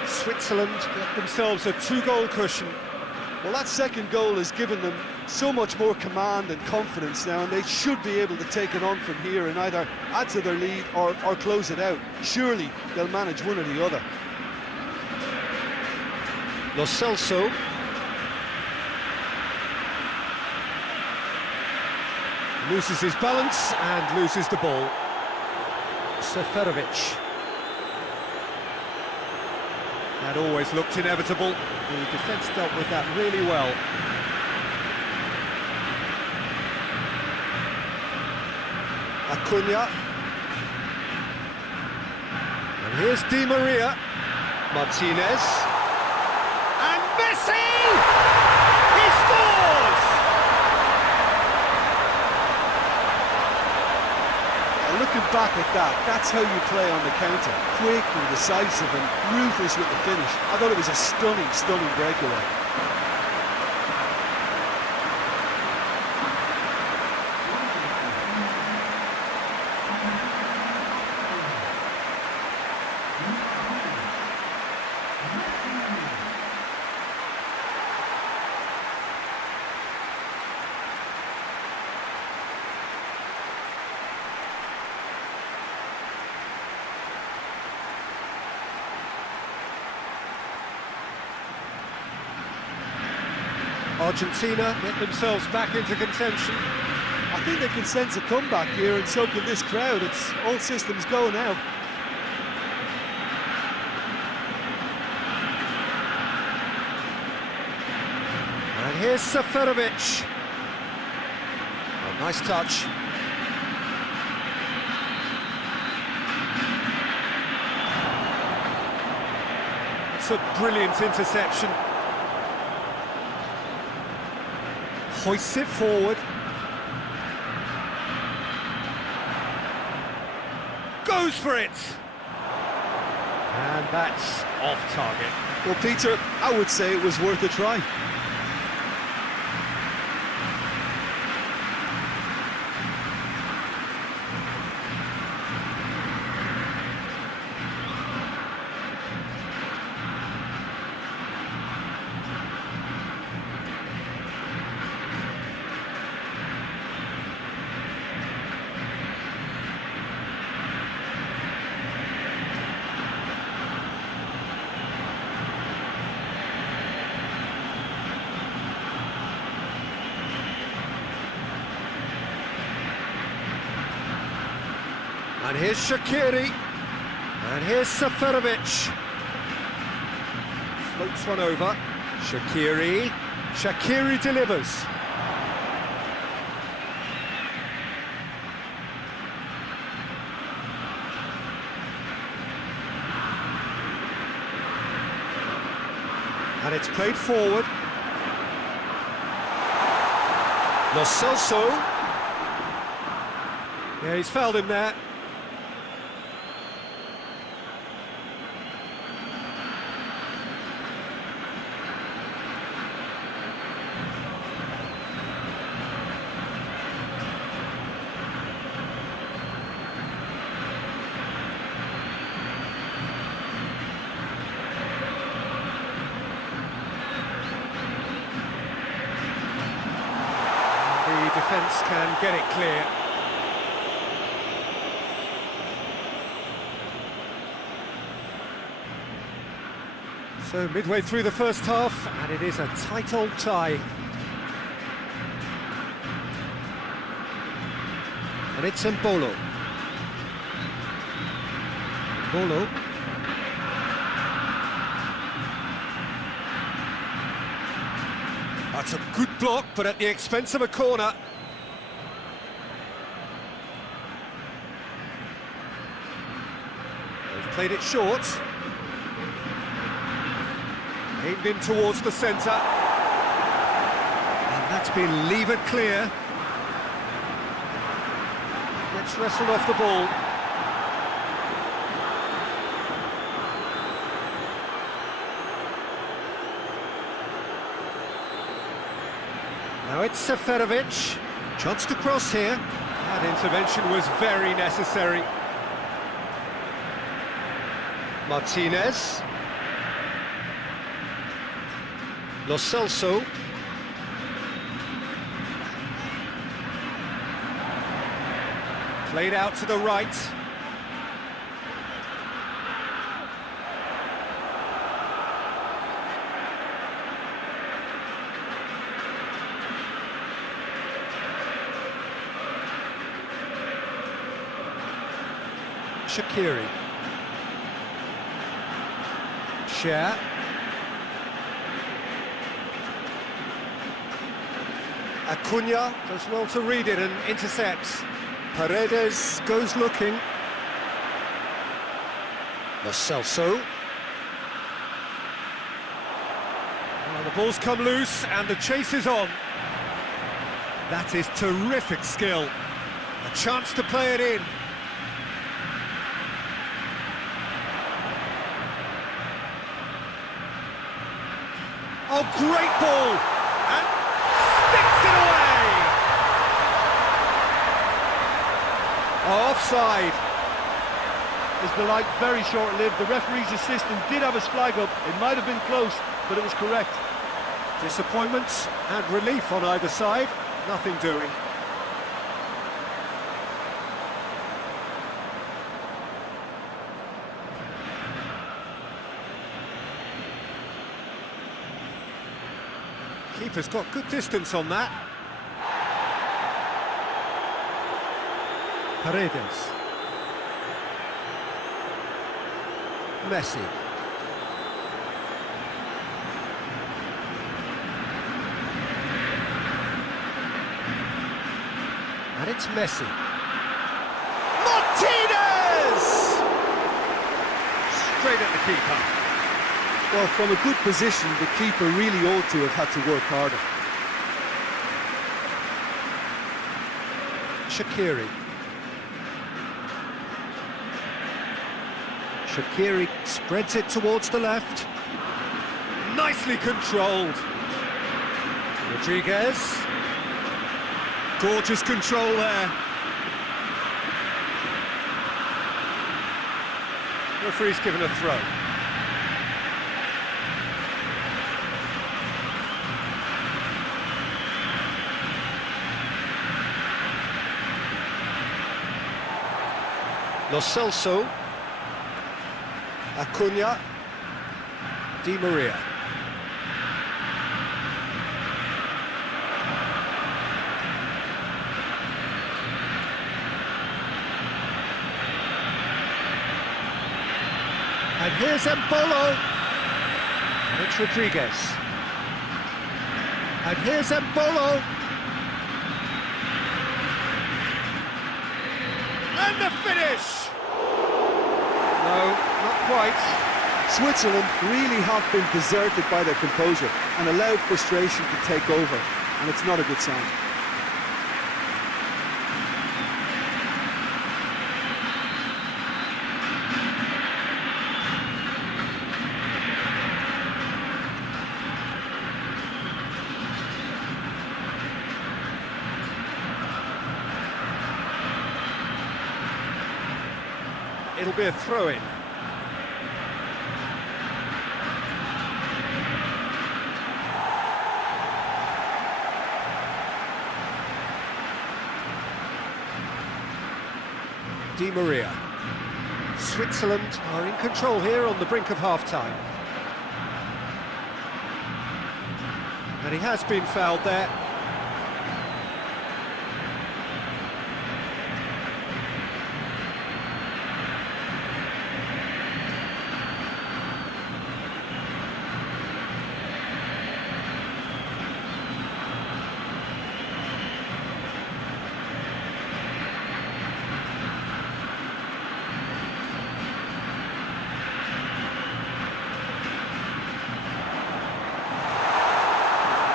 Switzerland get themselves a 2-goal cushion. Well, that second goal has given them so much more command and confidence now, and they should be able to take it on from here and either add to their lead or close it out. Surely they'll manage one or the other. Lo Celso. Loses his balance and loses the ball. Seferovic. That always looked inevitable. The defence dealt with that really well. Acuna. And here's Di Maria. Martinez. And Messi! He scores! Looking back at that, that's how you play on the counter. Quick and decisive and ruthless with the finish. I thought it was a stunning, stunning breakaway. Argentina get themselves back into contention. I think they can sense a comeback here, and so can this crowd. It's all systems go now. And here's Seferovic. Nice touch. It's a brilliant interception. Hoists it forward. Goes for it. And that's off target. Well, Peter, I would say it was worth a try. And here's Shaqiri, and here's Seferovic. Floats one over. Shaqiri delivers. And it's played forward. Lo Celso. Yeah, he's fouled him there. Defence can get it clear. So midway through the first half, and it is a tight old tie. And it's Mbolo. That's a good block, but at the expense of a corner. They've played it short. Aimed in towards the centre. And that's been levered clear. Gets wrestled off the ball. Now it's Seferovic. Chance to cross here. That intervention was very necessary. Martinez. Lo Celso. Played out to the right. Shaqiri. Share. Acuna does well to read it and intercepts. Paredes goes looking. Lo Celso. Well, the ball's come loose and the chase is on. That is terrific skill. A chance to play it in. Oh, great ball! And sticks it away! Offside. Is the light very short-lived? The referee's assistant did have his flag up. It might have been close, but it was correct. Disappointment and relief on either side. Nothing doing. Keeper's got good distance on that. Paredes. Messi. it's Messi. Martinez! Straight at the keeper. Well, from a good position, the keeper really ought to have had to work harder. Shaqiri. Shaqiri spreads it towards the left. Nicely controlled. Rodriguez. Gorgeous control there. Referee's given a throw. Lo Celso, Acuna, Di Maria. And here's Embolo. It's Rodriguez. And here's Embolo. And the finish! No, not quite. Switzerland really have been deserted by their composure and allowed frustration to take over, and it's not a good sign. It'll be a throw-in. Di Maria. Switzerland are in control here on the brink of half-time. And he has been fouled there.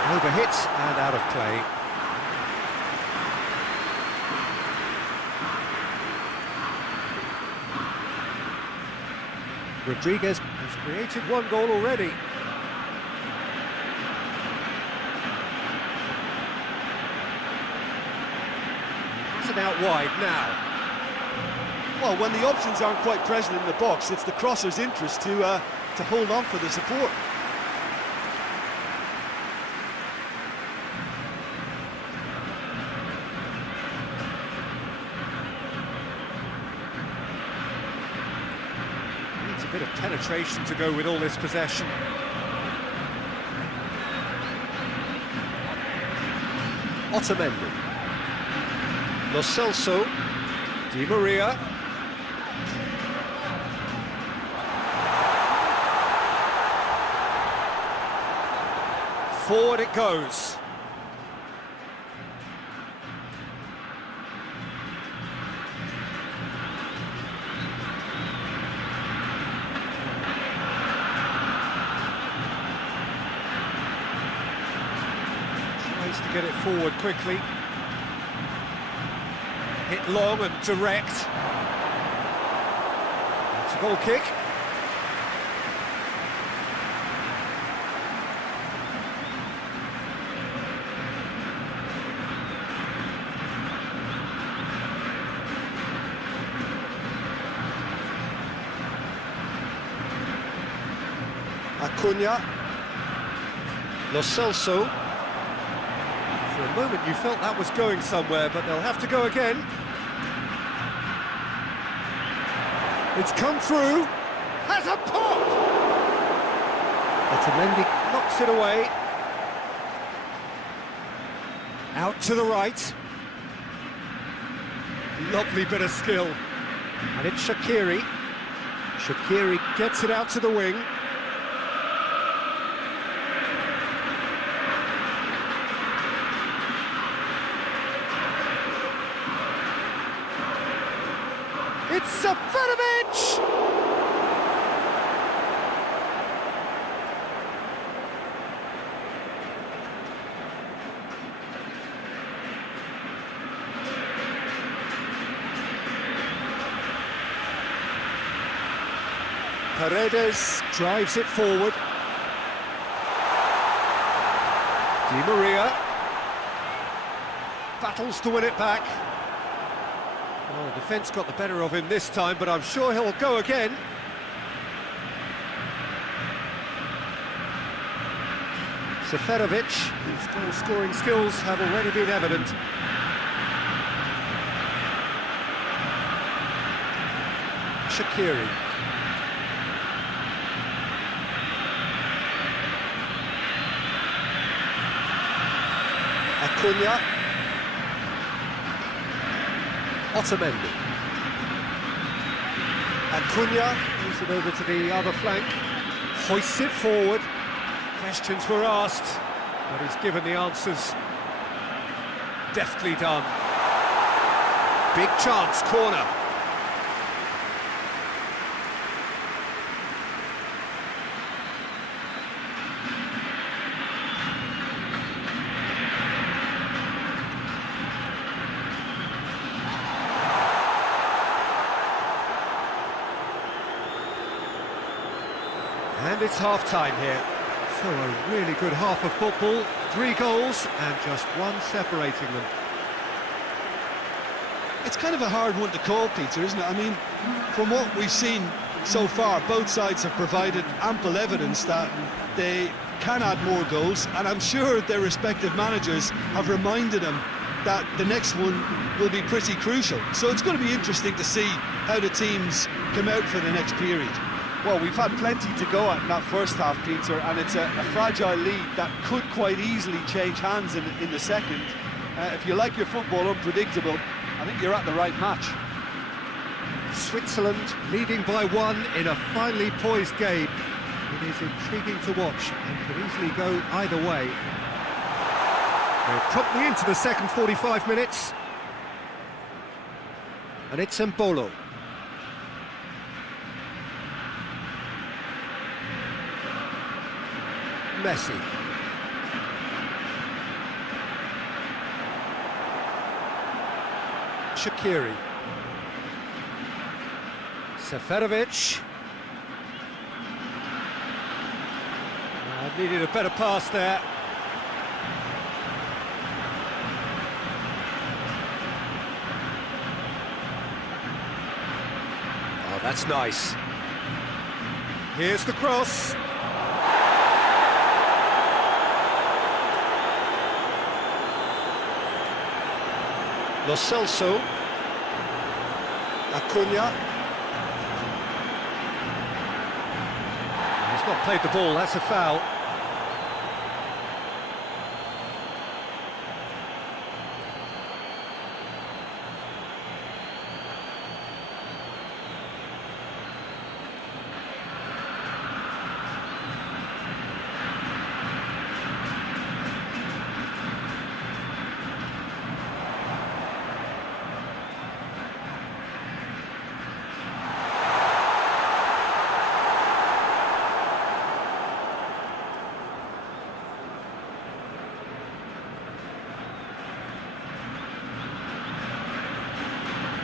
Overhit and out of play. Rodriguez has created one goal already. That's an out wide now. Well, when the options aren't quite present in the box, it's the crosser's interest to hold on for the support. A bit of penetration to go with all this possession. Otamendi. Lo Celso. Di Maria. Forward it goes. To get it forward quickly. Hit long and direct. It's a goal kick. Acuna. Lo Celso. For a moment you felt that was going somewhere, but they'll have to go again. It's come through. Has a pop! Otamendi knocks it away. Out to the right. Lovely bit of skill. And it's Shaqiri. Shaqiri gets it out to the wing. Seferovic! Paredes drives it forward. Di Maria battles to win it back. Well, the defence got the better of him this time, but I'm sure he'll go again. Seferovic, whose goal-scoring skills have already been evident. Shaqiri. Acuna. Otamendi. Acuna moves it over to the other flank, hoists it forward. Questions were asked, but he's given the answers. Deftly done. Big chance, corner. And it's half-time here. So a really good half of football, 3 goals and just one separating them. It's kind of a hard one to call, Peter, isn't it? I mean, from what we've seen so far, both sides have provided ample evidence that they can add more goals, and I'm sure their respective managers have reminded them that the next one will be pretty crucial. So it's going to be interesting to see how the teams come out for the next period. Well, we've had plenty to go at in that first half, Peter, and it's a fragile lead that could quite easily change hands in the second. If you like your football unpredictable, I think you're at the right match. Switzerland leading by 1 in a finely poised game. It is intriguing to watch and could easily go either way. We're promptly into the second 45 minutes. And it's Mbolo. Messi. Shaqiri. Seferovic. Needed a better pass there. Oh, that's nice. Here's the cross. Lo Celso. Acuna. He's not played the ball, that's a foul.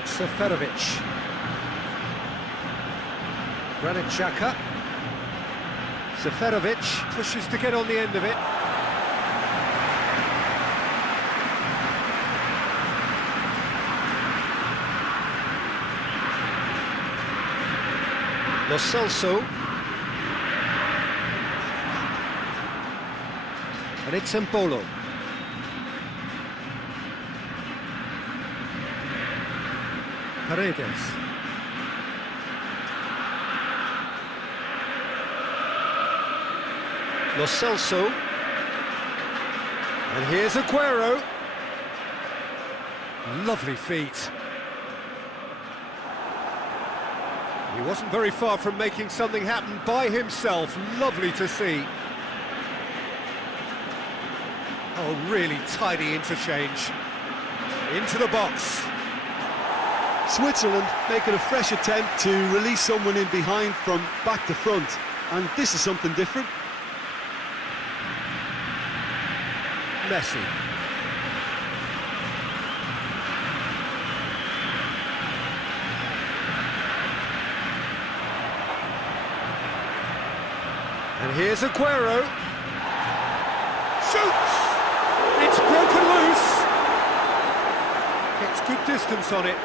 Seferovic. Granit Xhaka. Seferovic pushes to get on the end of it. Lo Celso. And it's Mbolo. Paredes. Lo Celso. And here's Aguero. Lovely feet. He wasn't very far from making something happen by himself. Lovely to see. Oh, really tidy interchange. Into the box. Switzerland making a fresh attempt to release someone in behind from back to front, and this is something different. Messi. And here's Aguero. Shoots! It's broken loose. Gets good distance on it.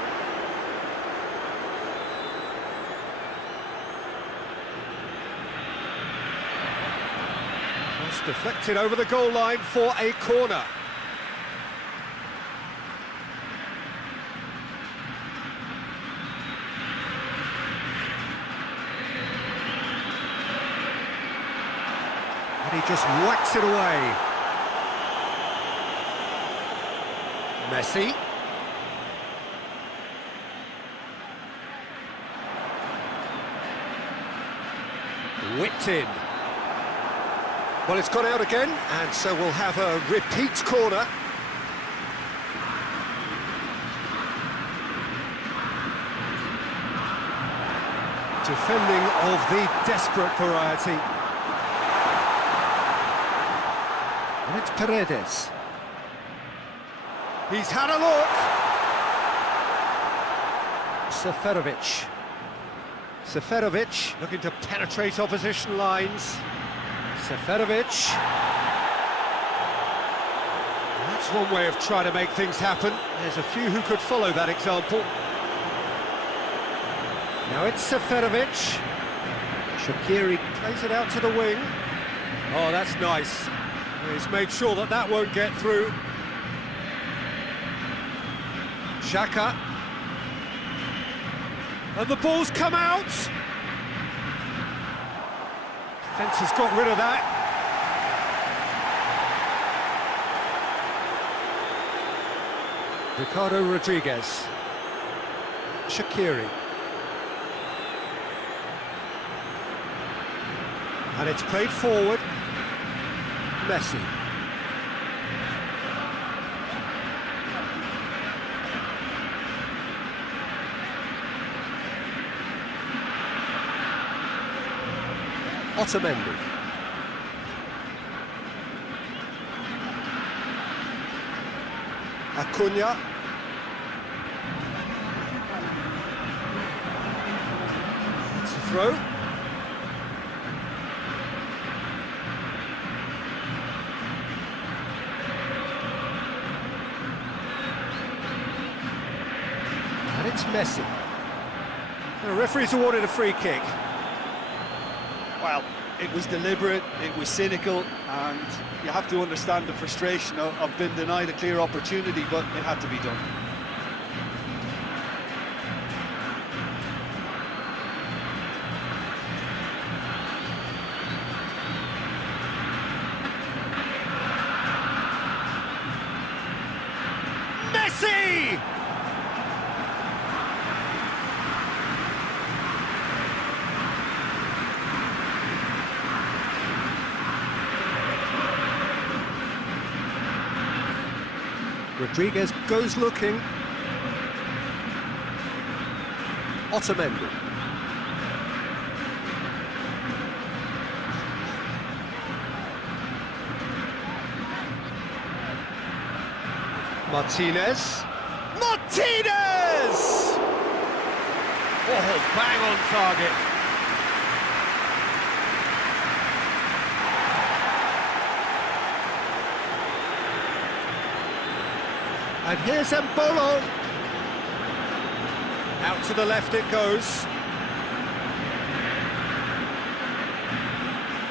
Cross deflected over the goal line for a corner. And he just whacks it away. Messi. Whipped in. Well, it's gone out again, and so we'll have a repeat corner. Defending of the desperate variety. And it's Paredes. He's had a look. Seferovic looking to penetrate opposition lines. Seferovic. That's one way of trying to make things happen. There's a few who could follow that example. Now it's Seferovic. Shaqiri plays it out to the wing. Oh, that's nice. He's made sure that that won't get through. Xhaka. And the ball's come out. Defence has got rid of that. Ricardo Rodriguez. Shaqiri. And it's played forward. Messi. Otamendi. Acuna. It's a throw. And it's Messi. The referee's awarded a free kick. Well, it was deliberate, it was cynical, and you have to understand the frustration of being denied a clear opportunity, but it had to be done. Messi! Rodriguez goes looking. Otamendi. Martinez. Martinez! Oh, bang on target. And here's Mbolo. Out to the left it goes.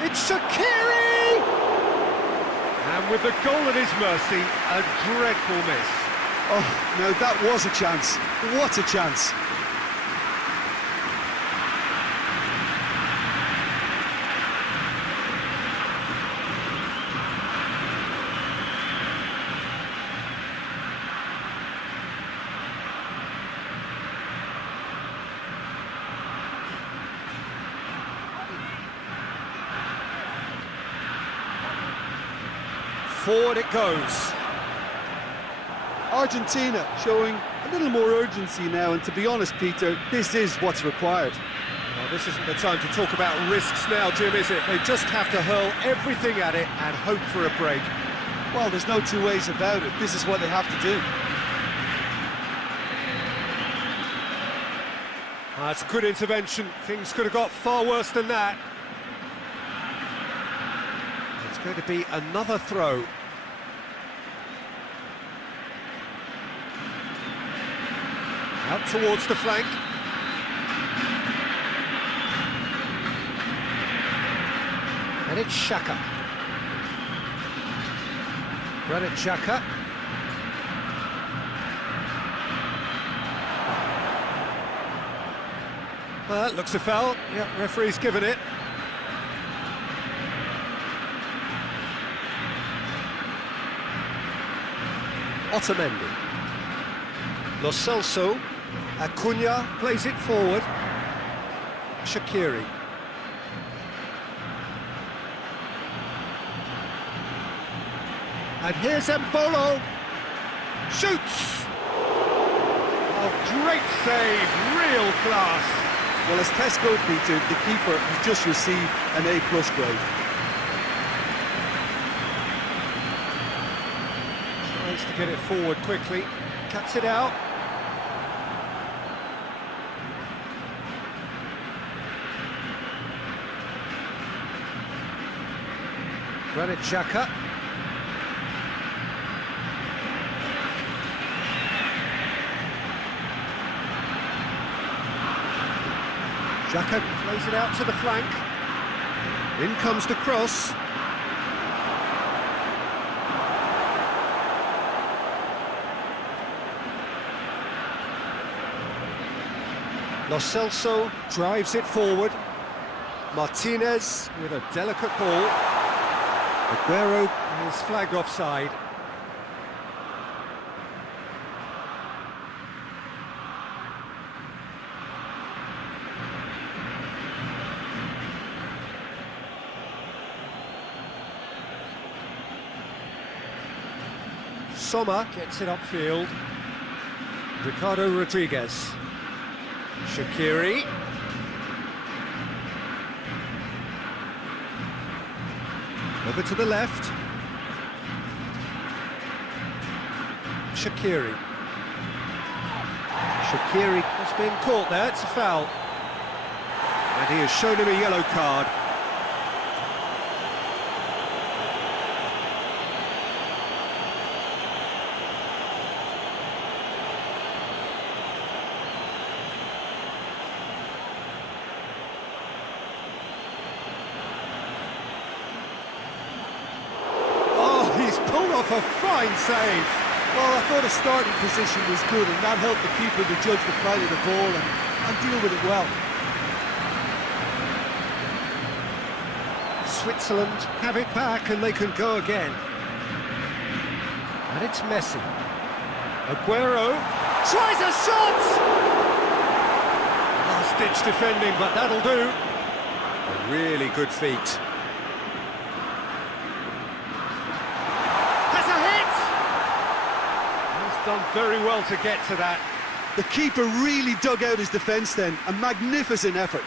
It's Shaqiri! And with the goal at his mercy, a dreadful miss. Oh, no, that was a chance. What a chance. Forward it goes. Argentina showing A little more urgency now, and to be honest, Peter, this is what's required. Well, this isn't the time to talk about risks now, Jim, is it? They just have to hurl everything at it and hope for a break. Well, there's no two ways about it. This is what they have to do. That's a good intervention. Things could have got far worse than that. It's going to be another throw. Out towards the flank. And it's Xhaka. Granit Xhaka. That looks a foul. Yep, referee's given it. Otamendi. Lo Celso. Acuna plays it forward. Shaqiri. And here's Embolo. Shoots! Oh, great save, real class. Well, as Tesco, Peter, the keeper has just received an A+ grade. Tries to get it forward quickly, cuts it out. Granit Xhaka. Xhaka plays it out to the flank. In comes the cross. Lo Celso drives it forward. Martinez with a delicate ball. Aguero is flagged offside. Sommer gets it upfield. Ricardo Rodriguez. Shaqiri. Over to the left. Shaqiri. Shaqiri has been caught there, it's a foul. And he has shown him a yellow card. Off a fine save. Well, I thought his starting position was good, and that helped the keeper to judge the flight of the ball and deal with it well. Switzerland have it back and they can go again. And it's Messi. Aguero tries a shot! Last-ditch defending, but that'll do. A really good feat. Done very well to get to that. The keeper really dug out his defence then. A magnificent effort.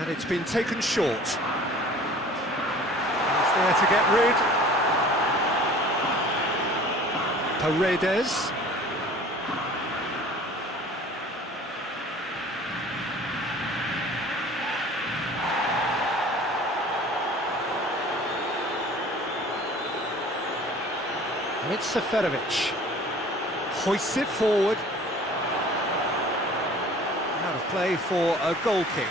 And it's been taken short. There to get rid. Paredes. And it's Seferovic. Hoists it forward. Out of play for a goal kick.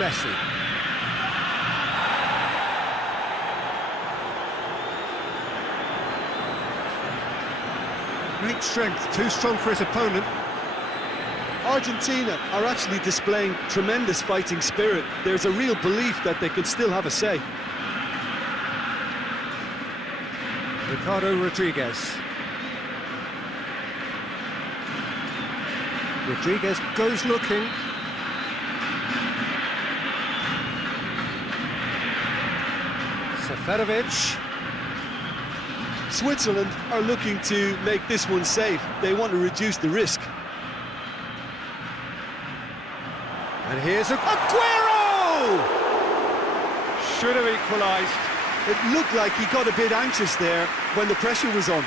Messi. Great strength, too strong for his opponent. Argentina are actually displaying tremendous fighting spirit. There's a real belief that they could still have a say. Ricardo Rodriguez. Rodriguez goes looking. Seferovic. Switzerland are looking to make this one safe. They want to reduce the risk. And here's Aguero! Should have equalised. It looked like he got a bit anxious there when the pressure was on.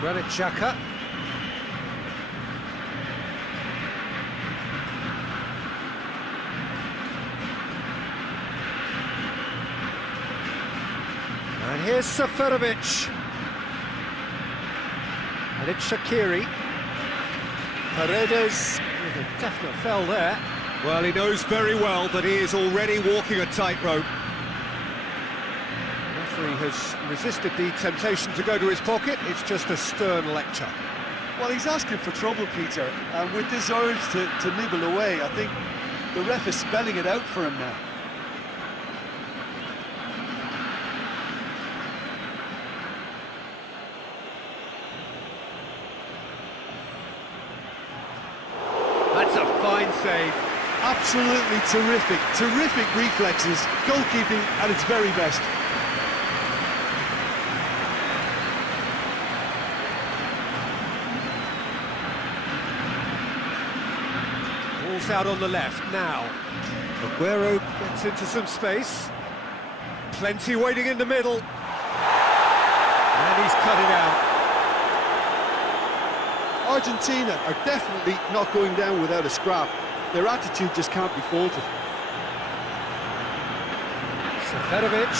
Granit Xhaka. And here's Seferovic. And it's Shaqiri. Paredes with a definite foul there. Well, he knows very well that he is already walking a tightrope. The referee has resisted the temptation to go to his pocket. It's just a stern lecture. Well, he's asking for trouble, Peter, and with this urge to nibble away, I think the ref is spelling it out for him now. That's a fine save. Absolutely terrific, terrific reflexes, goalkeeping at its very best. Ball's out on the left now. Aguero gets into some space. Plenty waiting in the middle. And he's cut it out. Argentina are definitely not going down without a scrap. Their attitude just can't be faulted. Seferovic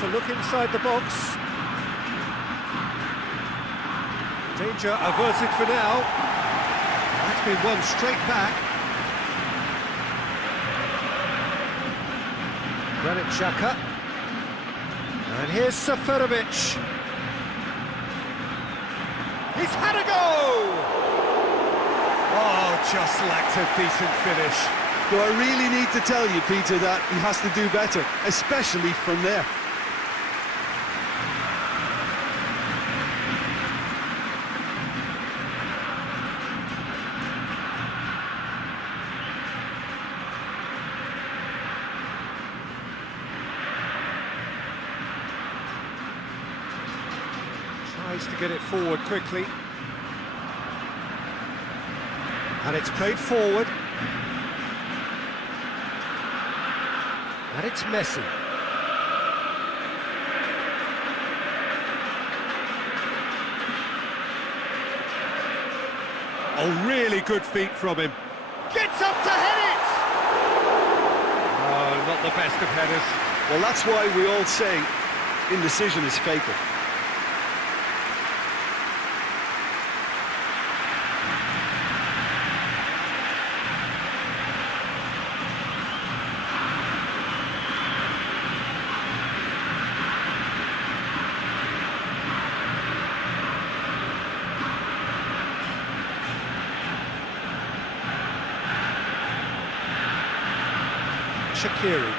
to look inside the box. Danger averted for now. That's been won straight back. Granit Xhaka. And here's Seferovic. He's had a go! Oh, just lacked a decent finish. Do I really need to tell you, Peter, that he has to do better, especially from there? Tries to get it forward quickly. And it's played forward. And it's Messi. Oh, really good feet from him. Gets up to head it! Oh, not the best of headers. Well, that's why we all say indecision is fatal. Shaqiri.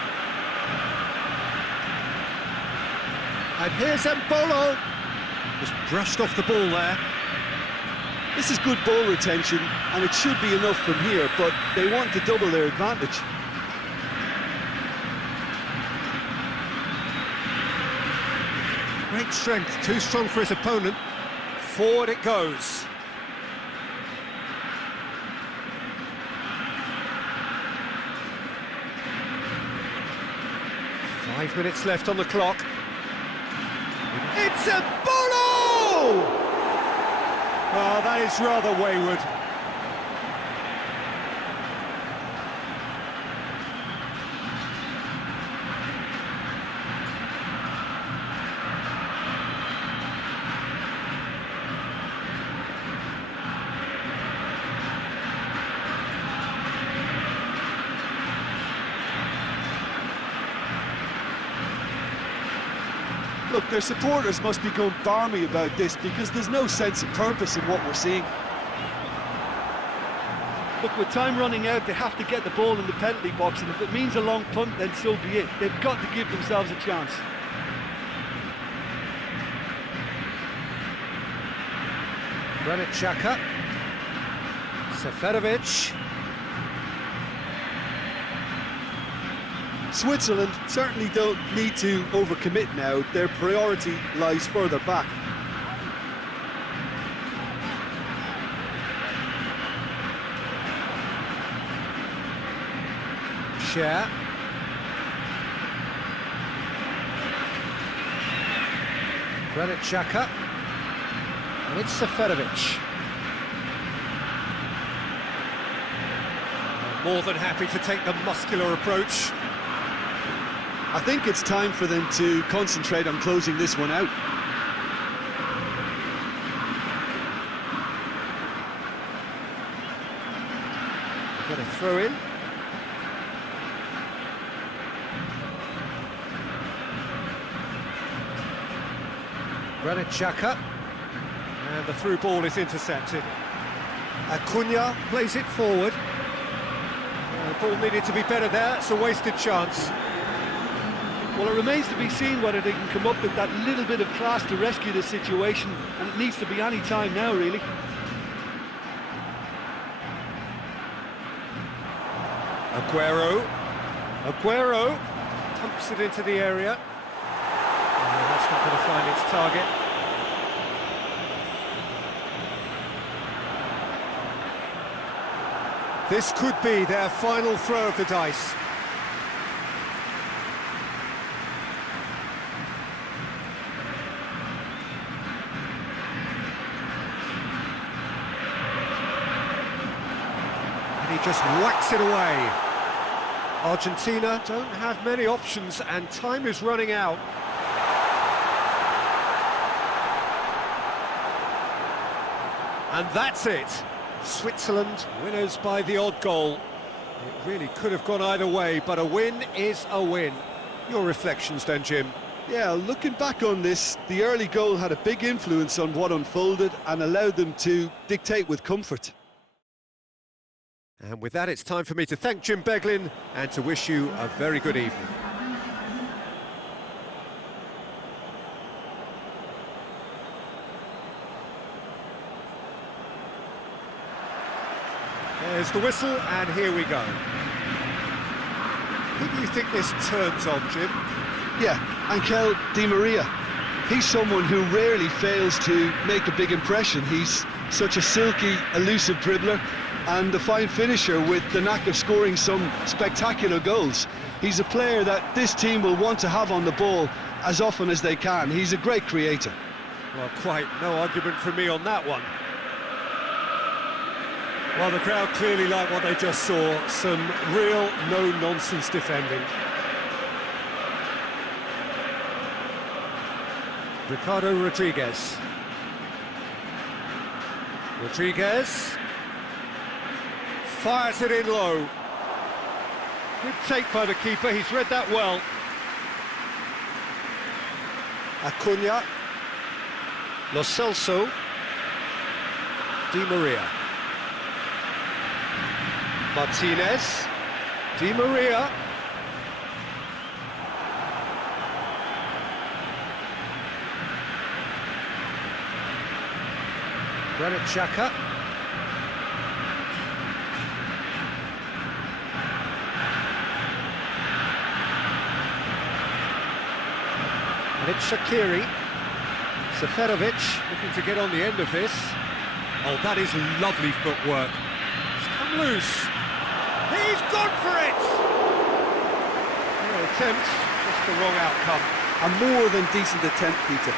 And here's Mbolo. Just brushed off the ball there. This is good ball retention, and it should be enough from here, but they want to double their advantage. Great strength, too strong for his opponent. Forward it goes. Five minutes left on the clock. It's a Mbolo! Oh, that is rather wayward. look, their supporters must be going barmy about this because there's no sense of purpose in what we're seeing. Look, with time running out, they have to get the ball in the penalty box, and if it means a long punt, then so be it. They've got to give themselves a chance. Granit Xhaka. Seferovic. Switzerland certainly don't need to overcommit now. Their priority lies further back. Share. Granit Xhaka. And it's Seferovic. More than happy to take the muscular approach. I think it's time for them to concentrate on closing this one out. Get a throw in. Granit Xhaka. And the through ball is intercepted. Acuna plays it forward. The ball needed to be better there, it's a wasted chance. Well, it remains to be seen whether they can come up with that little bit of class to rescue this situation, and it needs to be any time now, really. Aguero pumps it into the area. That's not going to find its target. This could be their final throw of the dice. And he just whacks it away. Argentina don't have many options and time is running out. And that's it. Switzerland winners by the odd goal. It really could have gone either way, but a win is a win. Your reflections then, Jim? Yeah, looking back on this, the early goal had a big influence on what unfolded and allowed them to dictate with comfort. And with that, it's time for me to thank Jim Beglin and to wish you a very good evening. There's the whistle, and here we go. Who do you think this turns on, Jim? Yeah, Angel Di Maria. He's someone who rarely fails to make a big impression. He's such a silky, elusive dribbler and a fine finisher with the knack of scoring some spectacular goals. He's a player that this team will want to have on the ball as often as they can. He's a great creator. Well, quite no argument from me on that one. Well, the crowd clearly like what they just saw. Some real no-nonsense defending. Ricardo Rodriguez. Rodriguez fires it in low. Good take by the keeper, he's read that well. Acuna. Lo Celso. Di Maria. Martinez. Di Maria. Granit Xhaka. And it's Shaqiri. Seferovic looking to get on the end of this. Oh, that is lovely footwork. It's come loose. He's gone for it! No attempt, just the wrong outcome. A more than decent attempt, Peter.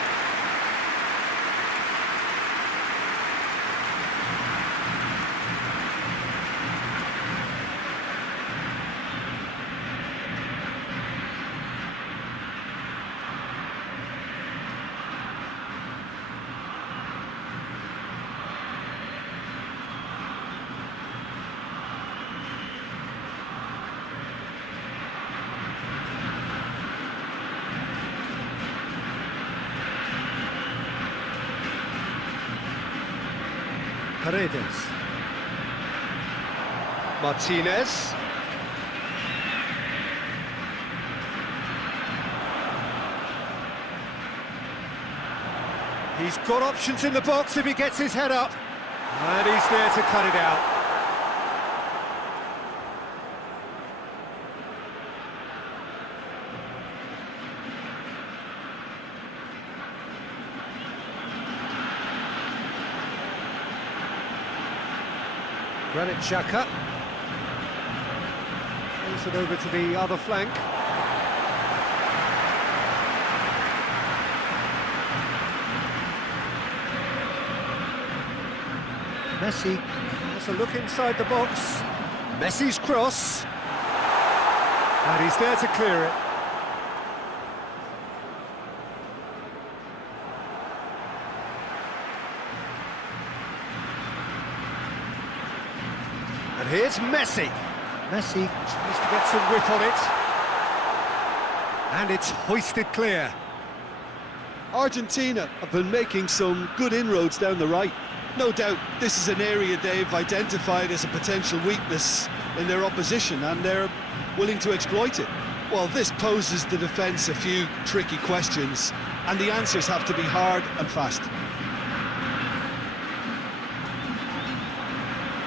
Paredes. Martinez. He's got options in the box if he gets his head up. And he's there to cut it out. Granit Xhaka. Plays it over to the other flank. Messi has a look inside the box. Messi's cross. And he's there to clear it. And here's Messi. Messi tries to get some whip on it. And it's hoisted clear. Argentina have been making some good inroads down the right. No doubt this is an area they've identified as a potential weakness in their opposition, and they're willing to exploit it. Well, this poses the defence a few tricky questions, and the answers have to be hard and fast.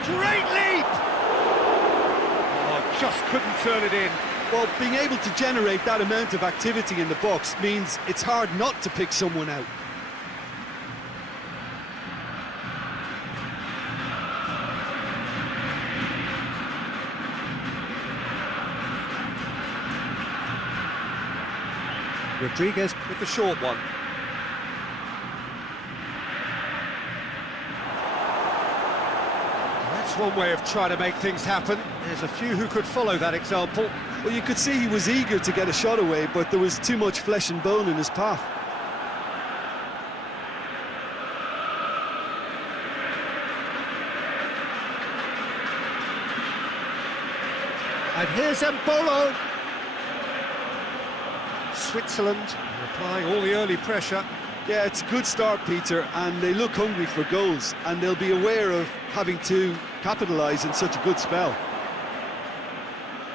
Great leap! Oh, just couldn't turn it in. Well, being able to generate that amount of activity in the box means it's hard not to pick someone out. Rodriguez with the short one. That's one way of trying to make things happen. There's a few who could follow that example. Well, you could see he was eager to get a shot away, but there was too much flesh and bone in his path. And here's Mbolo. Switzerland applying all the early pressure. Yeah, it's a good start, Peter, and they look hungry for goals, and they'll be aware of having to capitalise in such a good spell.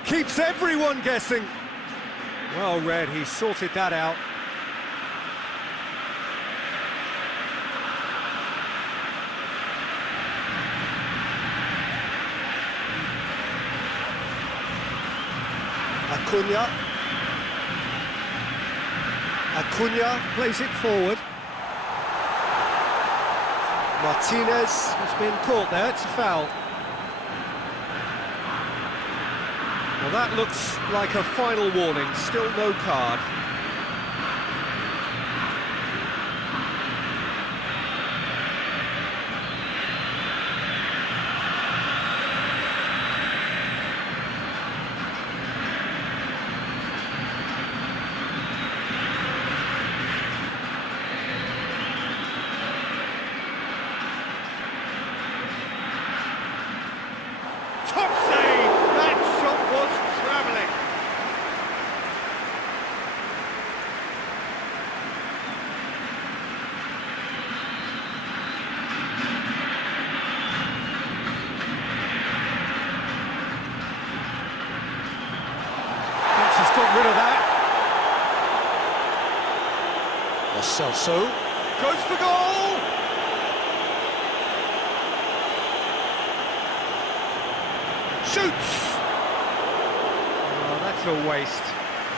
Keeps everyone guessing. Well read, he sorted that out. Acuna plays it forward. Martinez has been caught there, it's a foul. Well, that looks like a final warning, still no card. Top save! That shot was travelling. Thinks he's got rid of that. Lo Celso goes for goal! Shoots! Oh, that's a waste.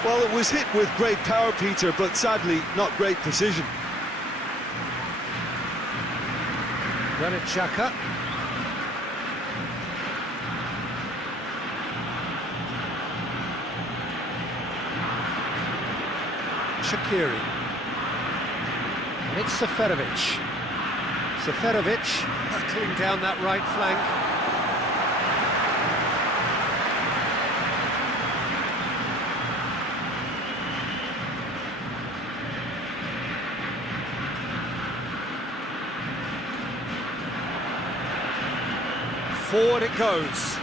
Well, it was hit with great power, Peter, but sadly, not great precision. Granit Xhaka. Shaqiri. And it's Seferovic. Seferovic hurtling down that right flank. Forward it goes.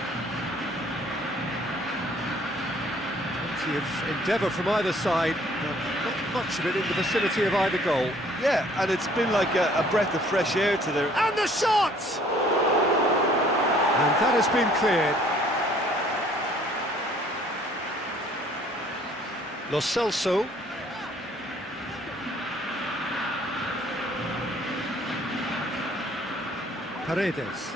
Plenty of endeavour from either side, but not much of it in the vicinity of either goal. Yeah, and it's been like a breath of fresh air to their... And the shot! And that has been cleared. Lo Celso. Paredes.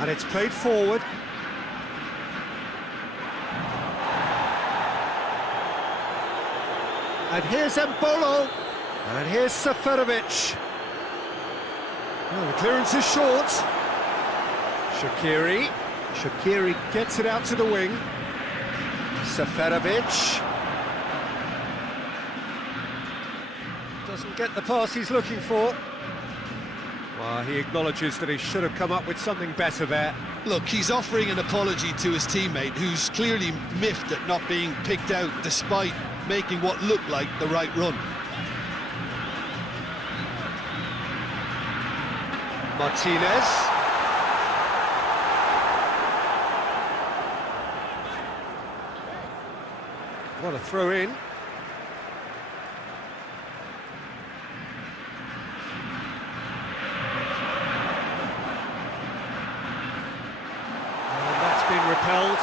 And it's played forward. And here's Embolo. And here's Seferovic. Well, the clearance is short. Shaqiri. Shaqiri gets it out to the wing. Seferovic. Doesn't get the pass he's looking for. Well, he acknowledges that he should have come up with something better there. Look, he's offering an apology to his teammate, who's clearly miffed at not being picked out despite making what looked like the right run. Martinez. What a throw in. Been repelled.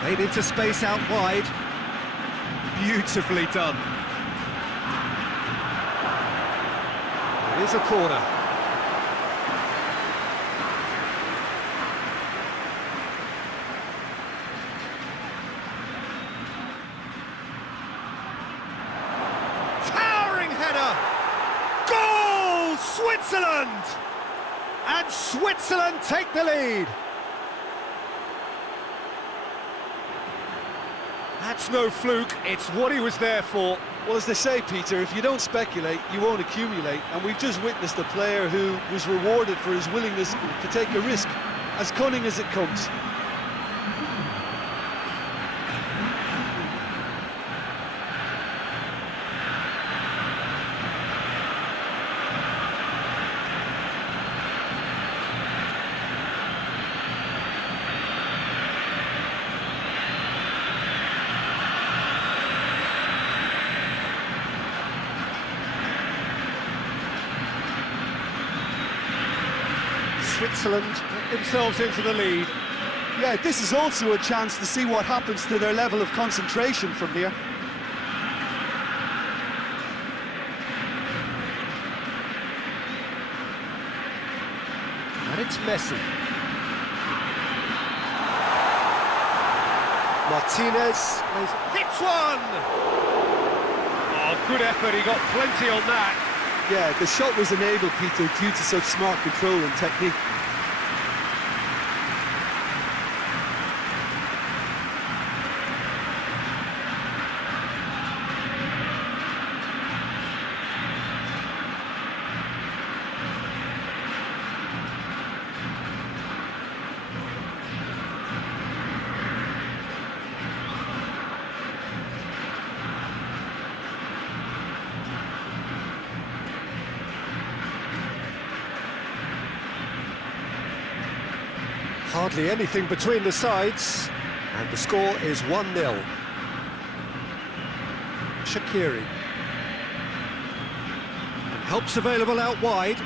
Played into space out wide. Beautifully done. It is a corner. Switzerland! And Switzerland take the lead. That's no fluke, it's what he was there for. Well, as they say, Peter, if you don't speculate, you won't accumulate. And we've just witnessed a player who was rewarded for his willingness to take a risk, as cunning as it comes. Switzerland get themselves into the lead. Yeah, this is also a chance to see what happens to their level of concentration from here. And it's Messi. Martinez hits one! Oh, good effort, he got plenty on that. Yeah, the shot was enabled, Peter, due to such smart control and technique. Hardly anything between the sides, and the score is 1-0. Shaqiri. And help's available out wide.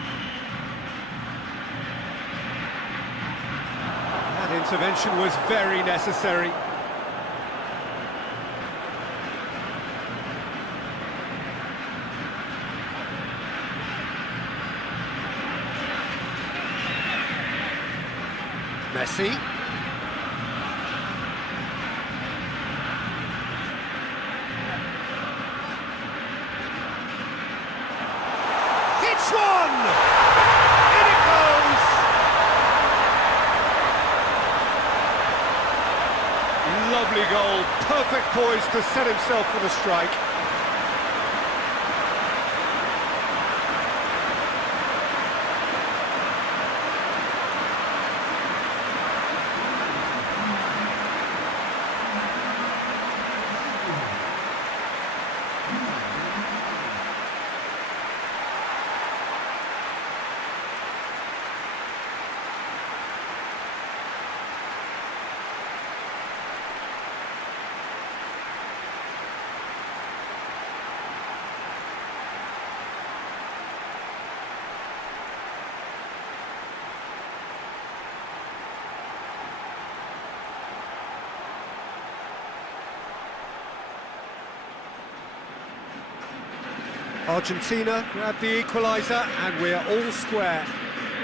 That intervention was very necessary. Messi. Hits one! In it goes! Lovely goal, perfect poise to set himself for the strike. Argentina grab the equaliser, and we're all square.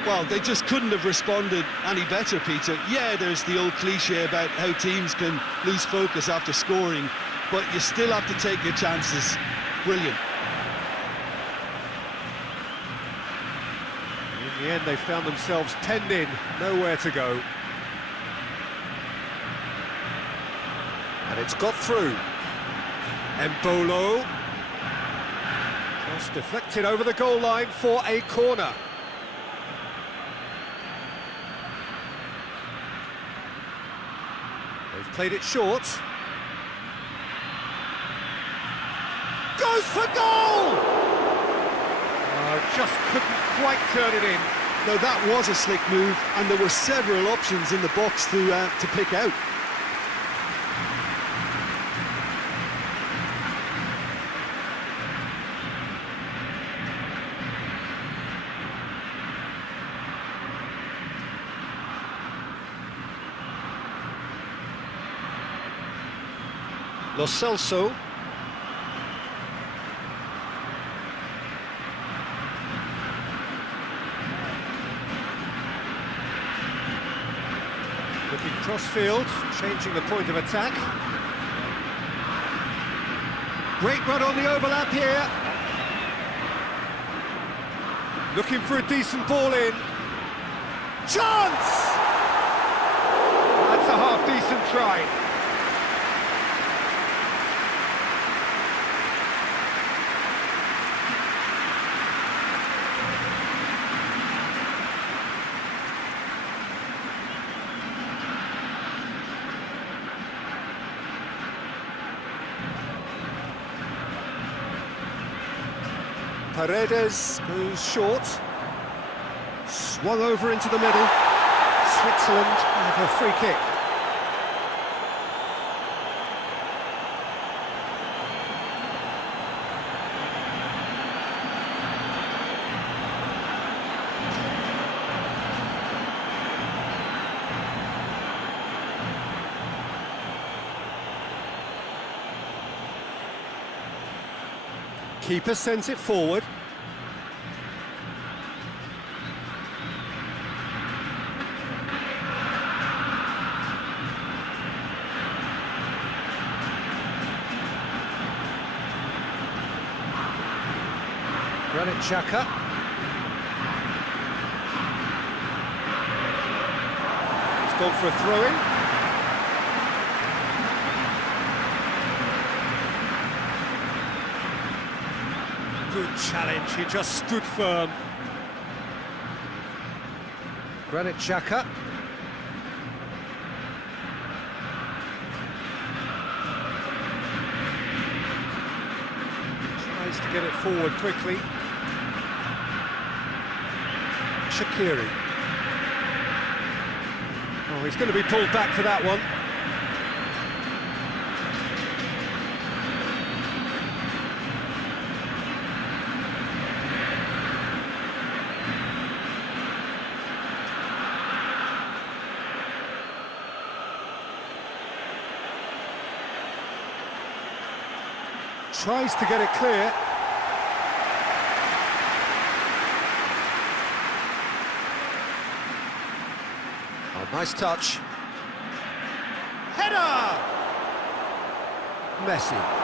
Well, they just couldn't have responded any better, Peter. Yeah, there's the old cliche about how teams can lose focus after scoring, but you still have to take your chances. Brilliant. In the end, they found themselves penned in, nowhere to go. And it's got through. Embolo. Just deflected over the goal line for a corner. They've played it short. Goes for goal! Oh, just couldn't quite turn it in. No, that was a slick move, and there were several options in the box to pick out. Lo Celso. Looking cross-field, changing the point of attack. Great run on the overlap here. Looking for a decent ball in. Chance! That's a half-decent try. Paredes goes short, swung over into the middle. Switzerland have a free kick. Keeper sends it forward. Granit Xhaka. He's gone for a throw-in. Good challenge, he just stood firm. Granit Xhaka. Tries to get it forward quickly. Shaqiri. Oh, he's going to be pulled back for that one. Tries to get it clear. Oh, nice touch. Header! Messi.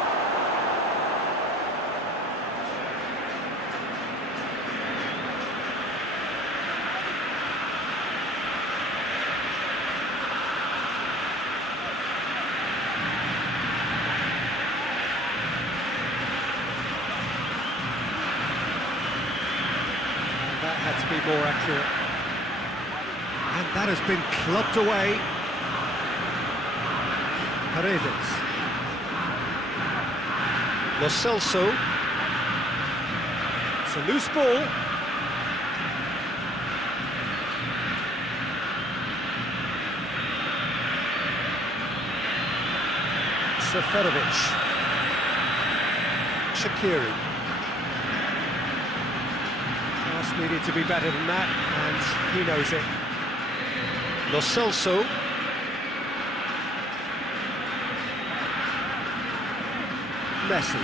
Had to be more accurate, and that has been clubbed away. Paredes. Lo Celso. It's a loose ball. Seferovic. Shaqiri. Needed to be better than that, and he knows it. Lo Celso. Messi.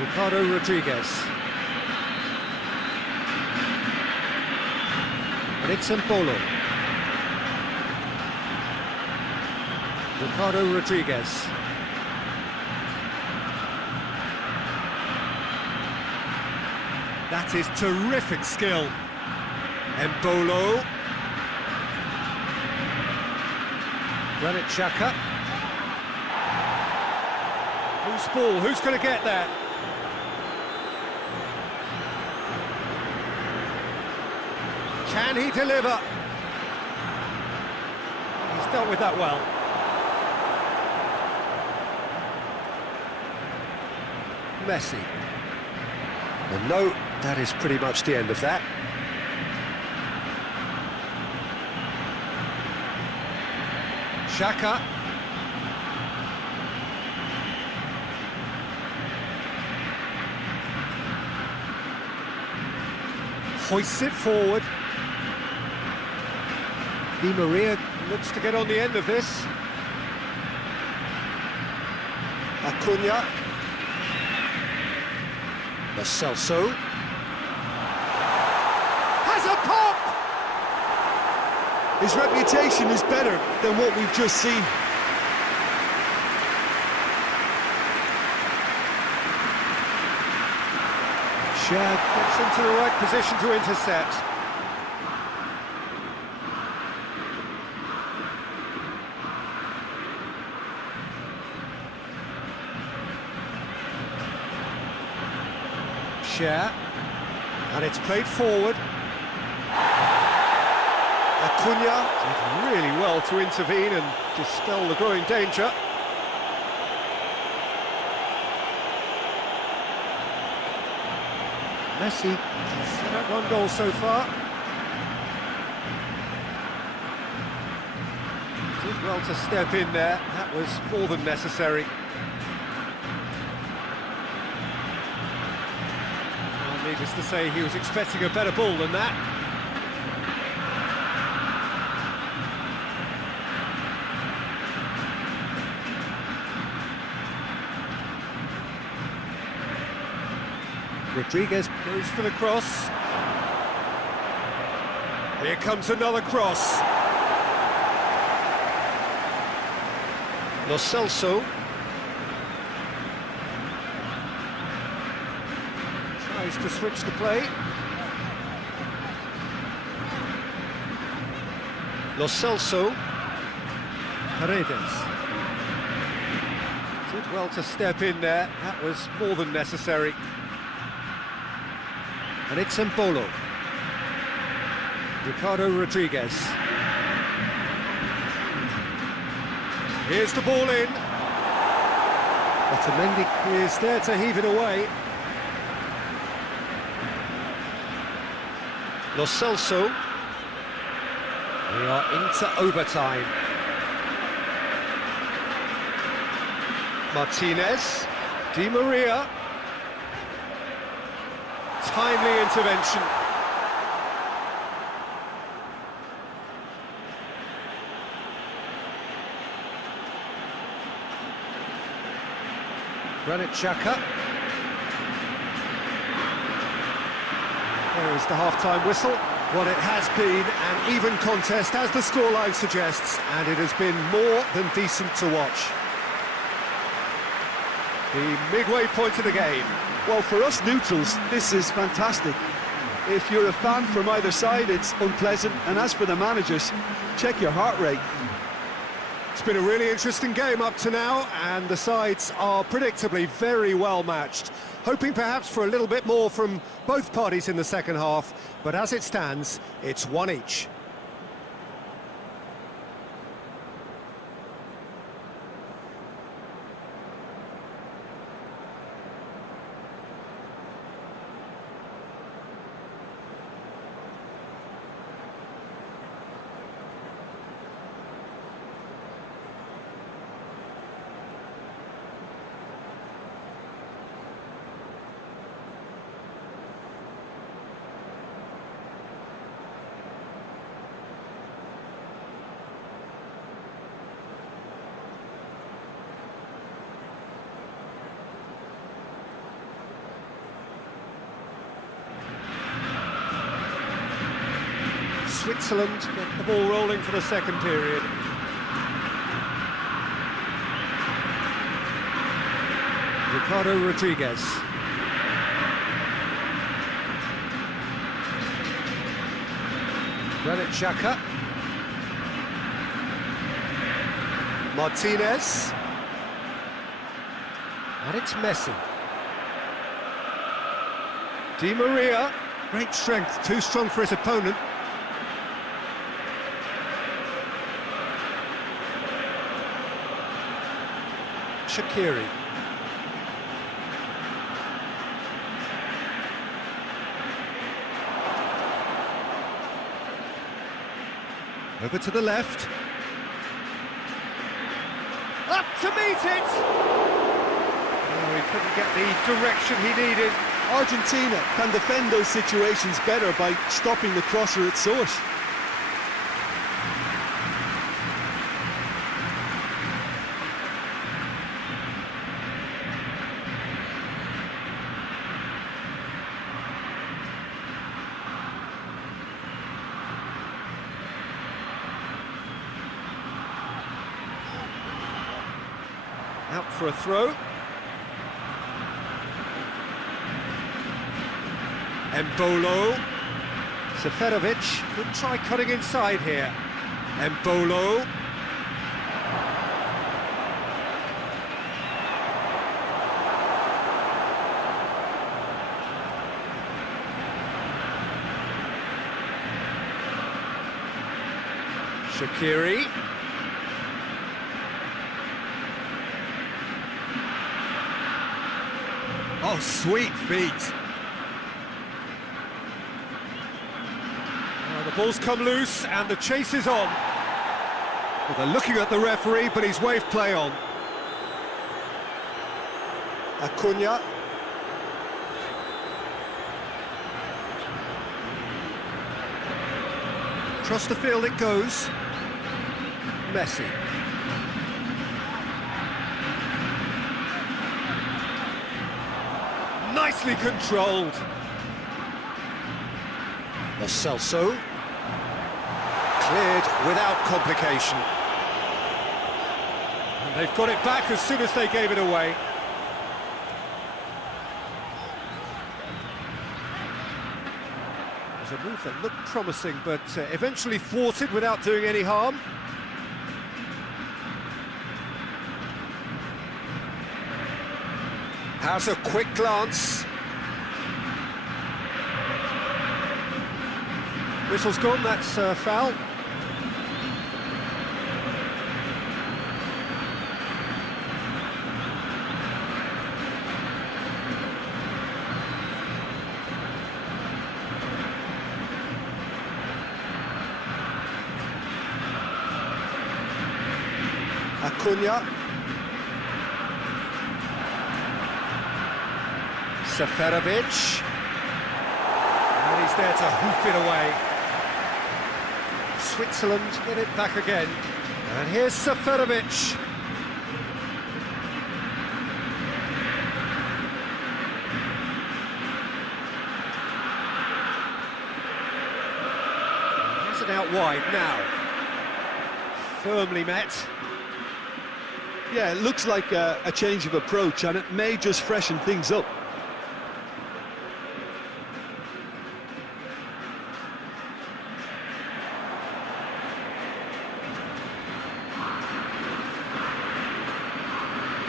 Ricardo Rodriguez. And it's Embolo. Ricardo Rodriguez. That is terrific skill. Embolo. Granit Xhaka. Who's ball? Who's going to get there? Can he deliver? He's dealt with that well. Messi. And no, that is pretty much the end of that. Xhaka. Hoists it forward. Di Maria looks to get on the end of this. Acuna. Lo Celso. Has a pop! His reputation is better than what we've just seen. Shad gets into the right position to intercept. Share, and it's played forward. Acuna did really well to intervene and dispel the growing danger. Messi set up one goal so far. Did well to step in there, that was more than necessary. Well, needless to say, he was expecting a better ball than that. Rodriguez goes for the cross. Here comes another cross. Lo Celso. Tries to switch the play. Lo Celso. Paredes. Did well to step in there. That was more than necessary. And it's Embolo. Ricardo Rodriguez. Here's the ball in. Otamendi is there to heave it away. Lo Celso. We are into overtime. Martinez. Di Maria. Timely intervention. Granit Xhaka. There is the half-time whistle. Well, it has been an even contest, as the scoreline suggests, and it has been more than decent to watch. The midway point of the game. Well, for us neutrals, this is fantastic. If you're a fan from either side, it's unpleasant. And as for the managers, check your heart rate. It's been a really interesting game up to now, and the sides are predictably very well matched. Hoping perhaps for a little bit more from both parties in the second half, but as it stands, it's one each. Switzerland get the ball rolling for the second period. Ricardo Rodriguez. Granit Xhaka. Martinez. And it's Messi. Di Maria. Great strength, too strong for his opponent. Shaqiri. Over to the left. Up to meet it! Oh, he couldn't get the direction he needed. Argentina can defend those situations better by stopping the crosser at source. Out for a throw. Embolo. Seferovic could try cutting inside here. Embolo. Shaqiri. Oh, sweet feet. Now the ball's come loose and the chase is on. Well, they're looking at the referee, but he's waved play on. Acuna. Across the field it goes. Messi. Nicely controlled. Lo Celso. Cleared without complication. And they've got it back as soon as they gave it away. It was a move that looked promising, but eventually thwarted without doing any harm. Has a quick glance. Whistle's gone, that's foul. Acuna. Seferovic. And he's there to hoof it away. Switzerland get it back again. And here's Seferovic. Has it out wide now. Firmly met. Yeah, it looks like a change of approach, and it may just freshen things up.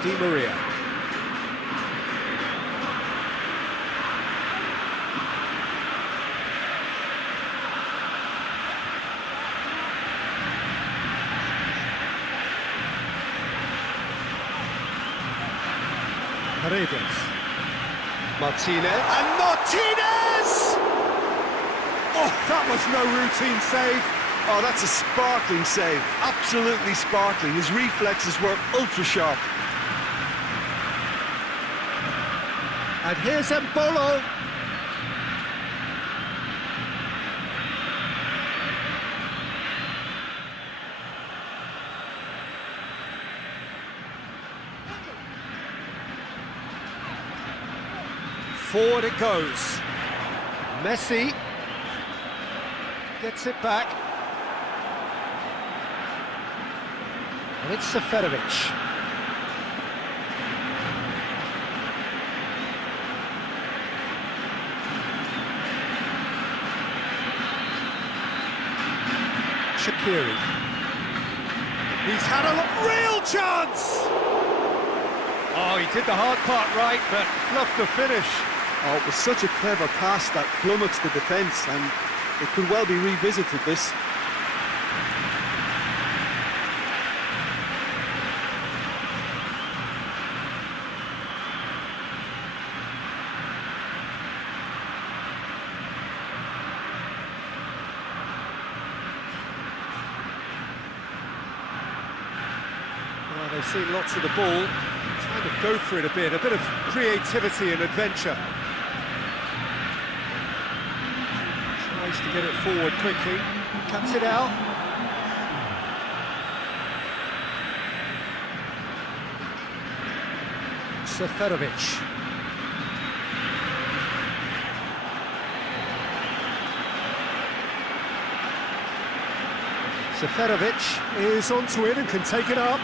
Di Maria. Paredes. Martinez. And Martinez! Oh, that was no routine save. Oh, that's a sparkling save. Absolutely sparkling. His reflexes were ultra sharp. And here's Embolo. Forward it goes. Messi. Gets it back. And it's Seferovic. Shaqiri. He's had a real chance! Oh, he did the hard part right, but fluffed the finish. Oh, it was such a clever pass that flummoxed the defence, and it could well be revisited, this. Well, they've seen lots of the ball. Trying to go for it a bit of creativity and adventure. Tries to get it forward quickly, cuts it out. Seferovic. Seferovic is onto it and can take it up.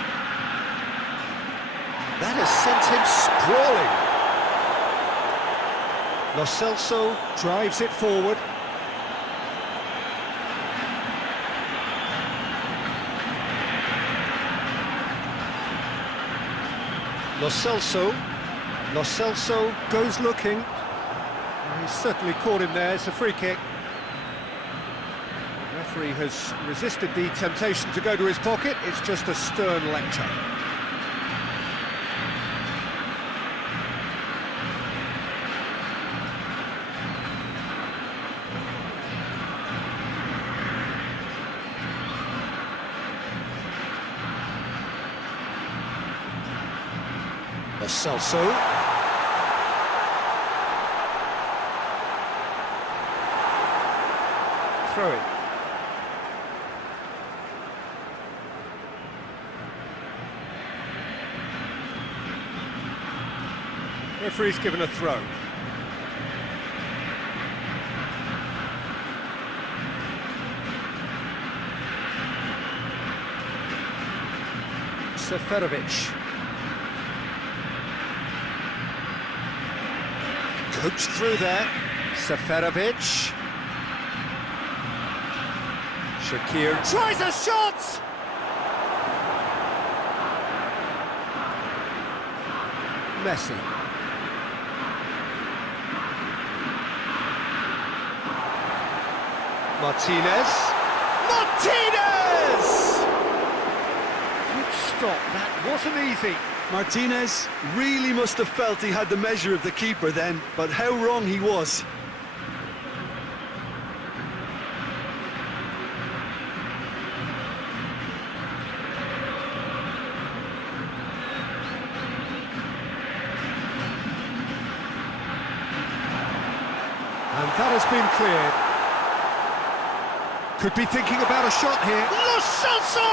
That has sent him sprawling. Lo Celso drives it forward. Lo Celso goes looking. He's certainly caught him there. It's a free kick. The referee has resisted the temptation to go to his pocket. It's just a stern lecture. Lo Celso. Throw it. Referee's given a throw. Seferovic. Coached through there. Seferovic. Shaqiri tries a shot! Messi. Martinez. Good stop, that wasn't easy. Martinez really must have felt he had the measure of the keeper then, but how wrong he was. And that has been cleared. Could be thinking about a shot here. Lo Celso!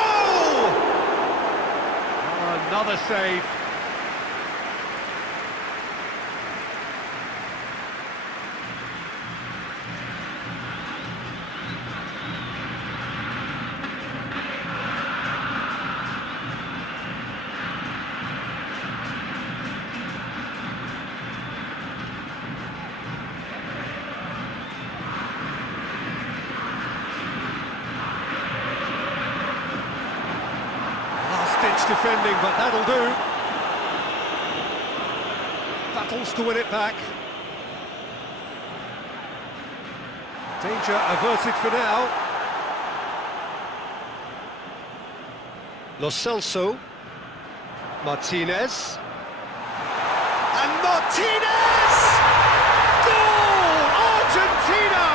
Another save. Defending, but that'll do. Battles to win it back. Danger averted for now. Lo Celso. Martinez. And Martinez! Goal! Argentina!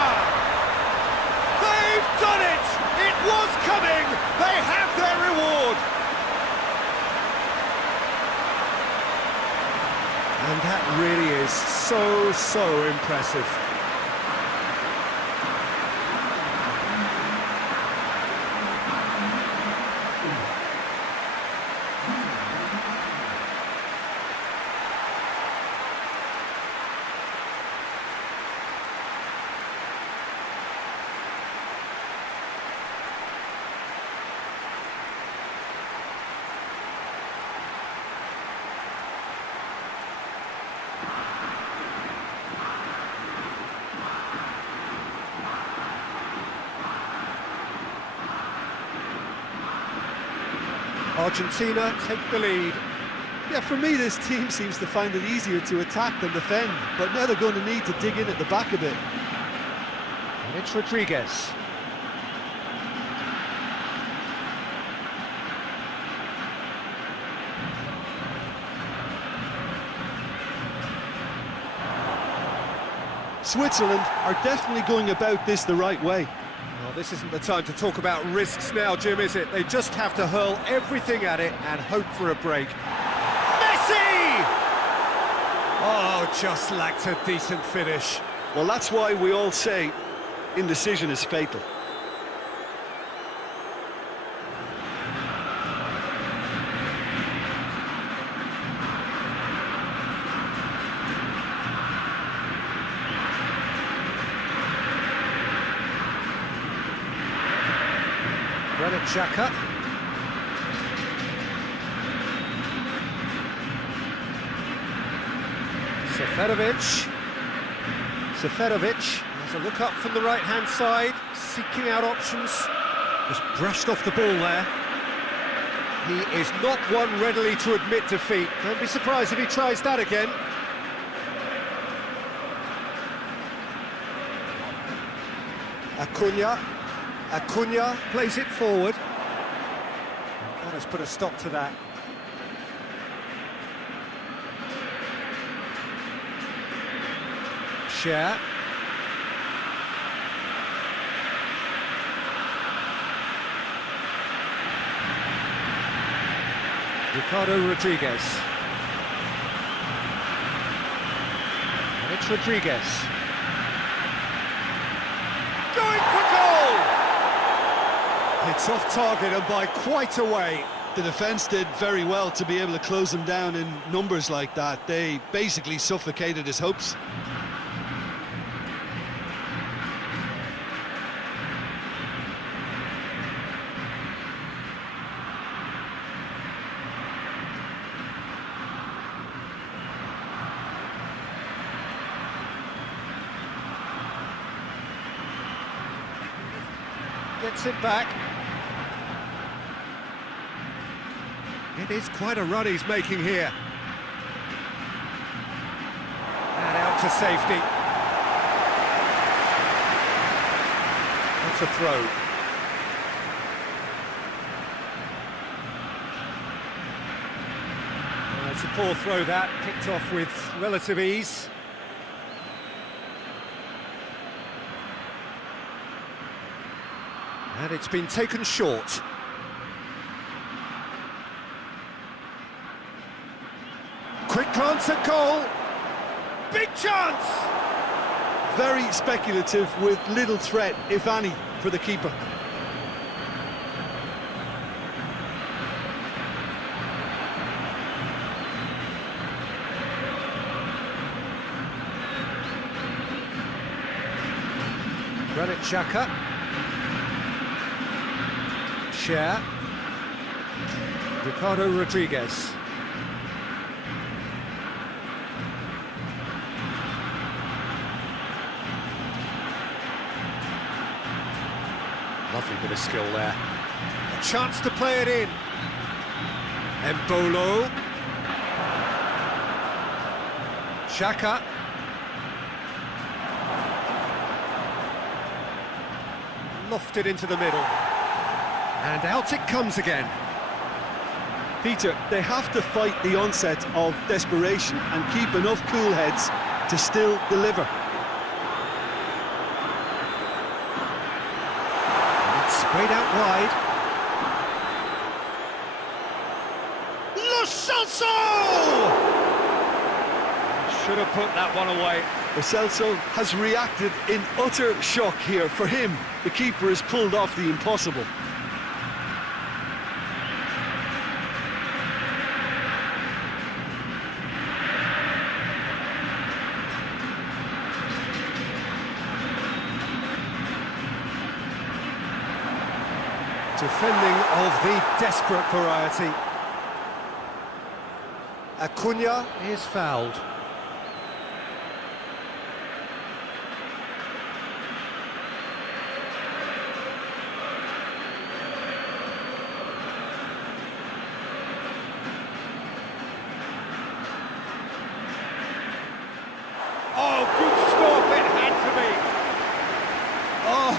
They've done it! It was coming! They have their reward! And that really is so impressive. Argentina take the lead. Yeah, for me, this team seems to find it easier to attack than defend, but now they're going to need to dig in at the back a bit. And it's Rodriguez. Switzerland are definitely going about this the right way. Well, this isn't the time to talk about risks now, Jim, is it? They just have to hurl everything at it and hope for a break. Messi! Oh, just lacked a decent finish. Well, that's why we all say indecision is fatal. Xhaka. Seferovic has a look up from the right-hand side, seeking out options. Just brushed off the ball there. He is not one readily to admit defeat. Don't be surprised if he tries that again. Acuna plays it forward. That has put a stop to that. Share. Ricardo Rodriguez. And it's Rodriguez. Going for goal! It's off target and by quite a way. The defence did very well to be able to close him down in numbers like that. They basically suffocated his hopes. Gets it back. It is quite a run he's making here. And out to safety. That's a throw. Well, it's a poor throw that, picked off with relative ease. And it's been taken short. Quick glance at goal. Big chance! Very speculative with little threat, if any, for the keeper. Granit Xhaka. Share. Ricardo Rodriguez. Lovely bit of skill there. A chance to play it in. Embolo. Xhaka. Lofted into the middle. And out it comes again. Peter, they have to fight the onset of desperation and keep enough cool heads to still deliver. And it's sprayed out wide. Lo Celso! Should have put that one away. Lo Celso has reacted in utter shock here. For him, the keeper has pulled off the impossible. Defending of the desperate variety. Acuna is fouled.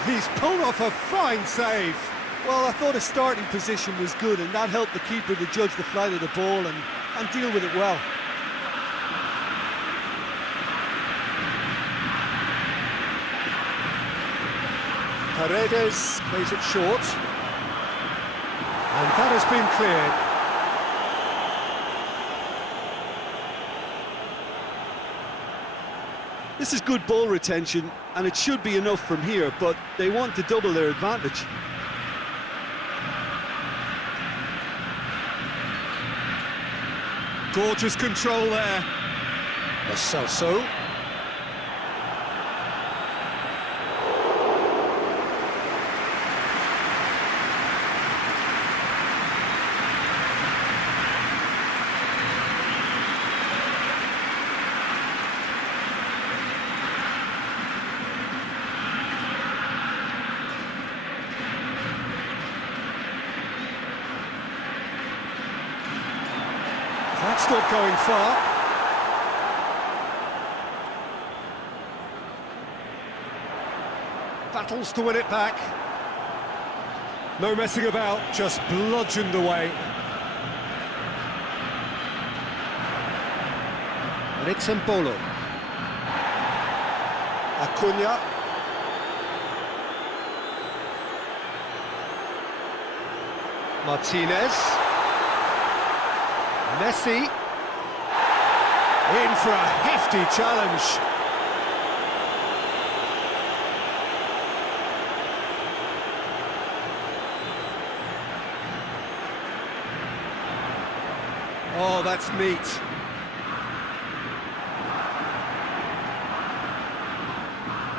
He's pulled off a fine save. Well, I thought his starting position was good, and that helped the keeper to judge the flight of the ball and deal with it well. Paredes plays it short. And that has been cleared. This is good ball retention, and it should be enough from here, but they want to double their advantage. Gorgeous control there. Lo Celso. That's not going far. Battles to win it back. No messing about, just bludgeoned away. And it's Embolo. Acuna. Martinez. Messi, in for a hefty challenge. Oh, that's neat.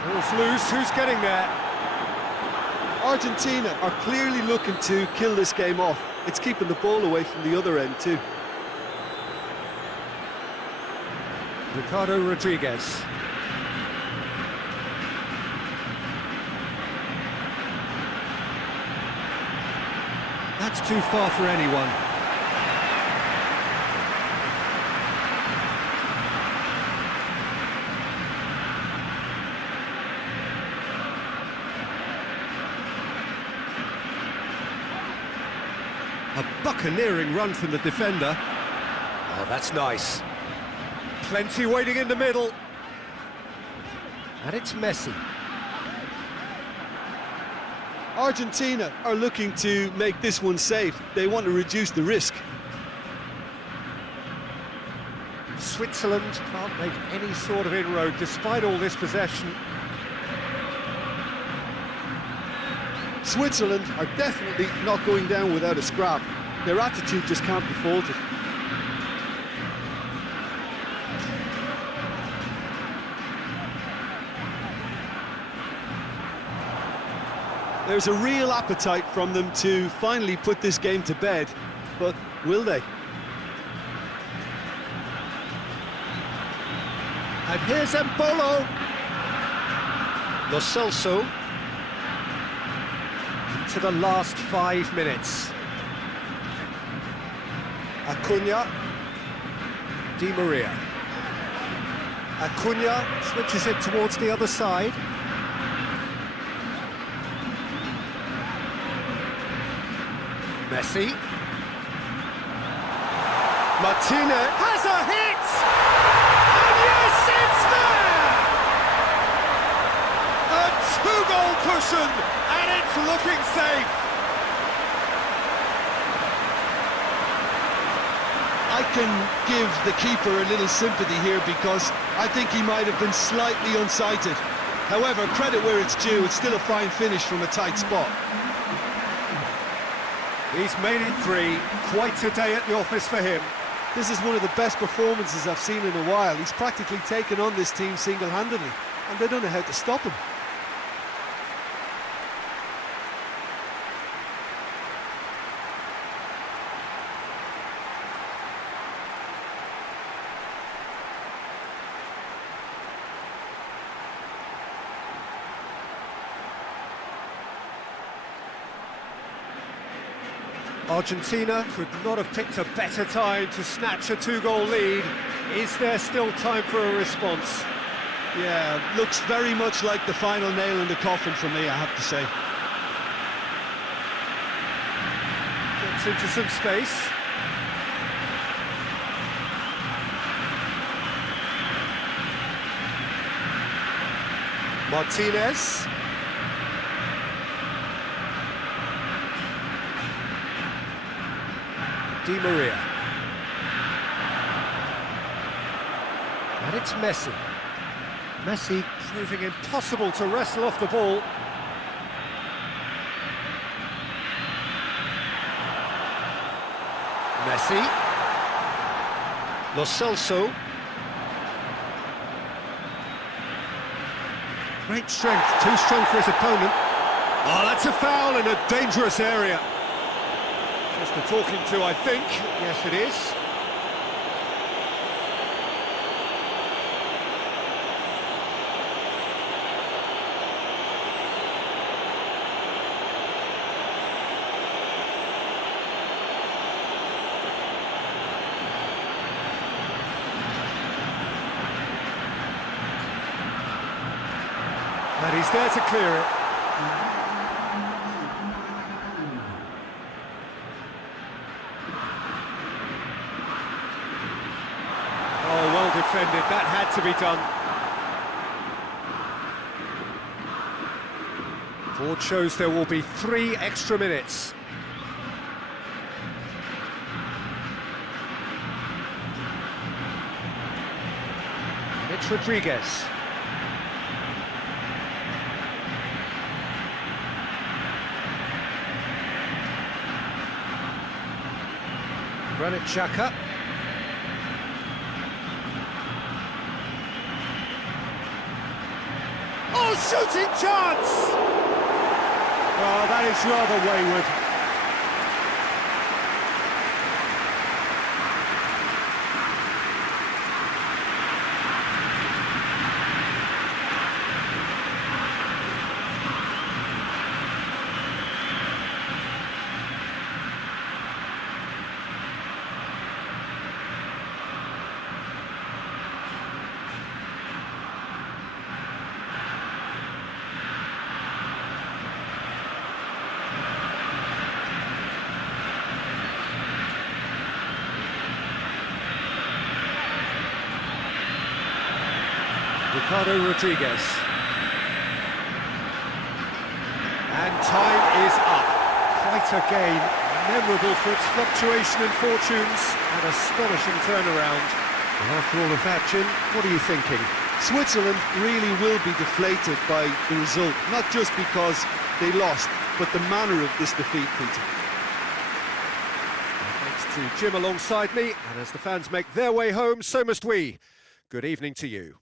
Ball's loose, who's getting there? Argentina are clearly looking to kill this game off. It's keeping the ball away from the other end too. Ricardo Rodriguez. That's too far for anyone. A buccaneering run from the defender. Oh, that's nice. Plenty waiting in the middle. And it's Messi. Argentina are looking to make this one safe. They want to reduce the risk. Switzerland can't make any sort of inroad despite all this possession. Switzerland are definitely not going down without a scrap. Their attitude just can't be faulted. There's a real appetite from them to finally put this game to bed, but will they? And here's Embolo. Lo Celso. To the last 5 minutes. Acuna. Di Maria. Acuna switches it towards the other side. Messi. Martinez has a hit! And yes, it's there! A two-goal cushion, and it's looking safe. I can give the keeper a little sympathy here because I think he might have been slightly unsighted. However, credit where it's due, it's still a fine finish from a tight spot. He's made it 3, quite a day at the office for him. This is one of the best performances I've seen in a while. He's practically taken on this team single-handedly, and they don't know how to stop him. Argentina could not have picked a better time to snatch a two-goal lead. Is there still time for a response? Yeah, looks very much like the final nail in the coffin for me, I have to say. Gets into some space. Martinez. Di Maria. And it's Messi. Messi proving impossible to wrestle off the ball. Messi. Lo Celso. Great strength, too strong for his opponent. Oh, that's a foul in a dangerous area. Just a talking to, I think. Yes, it is. And he's there to clear it. Oh, well defended, that had to be done. Board shows there will be 3 extra minutes. And it's Rodriguez. Granit Xhaka. Oh, shooting chance! Oh, that is rather wayward. Ricardo Rodriguez. And time is up. Quite a game, memorable for its fluctuation in fortunes, and astonishing turnaround. And after all of that, Jim, what are you thinking? Switzerland really will be deflated by the result, not just because they lost, but the manner of this defeat, Peter. Thanks to Jim alongside me, and as the fans make their way home, so must we. Good evening to you.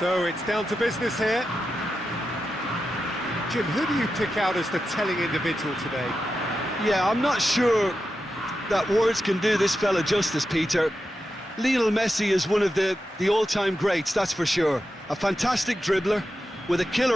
So it's down to business here. Jim, who do you pick out as the telling individual today? Yeah, I'm not sure that words can do this fella justice, Peter. Lionel Messi is one of the all-time greats, that's for sure. A fantastic dribbler with a killer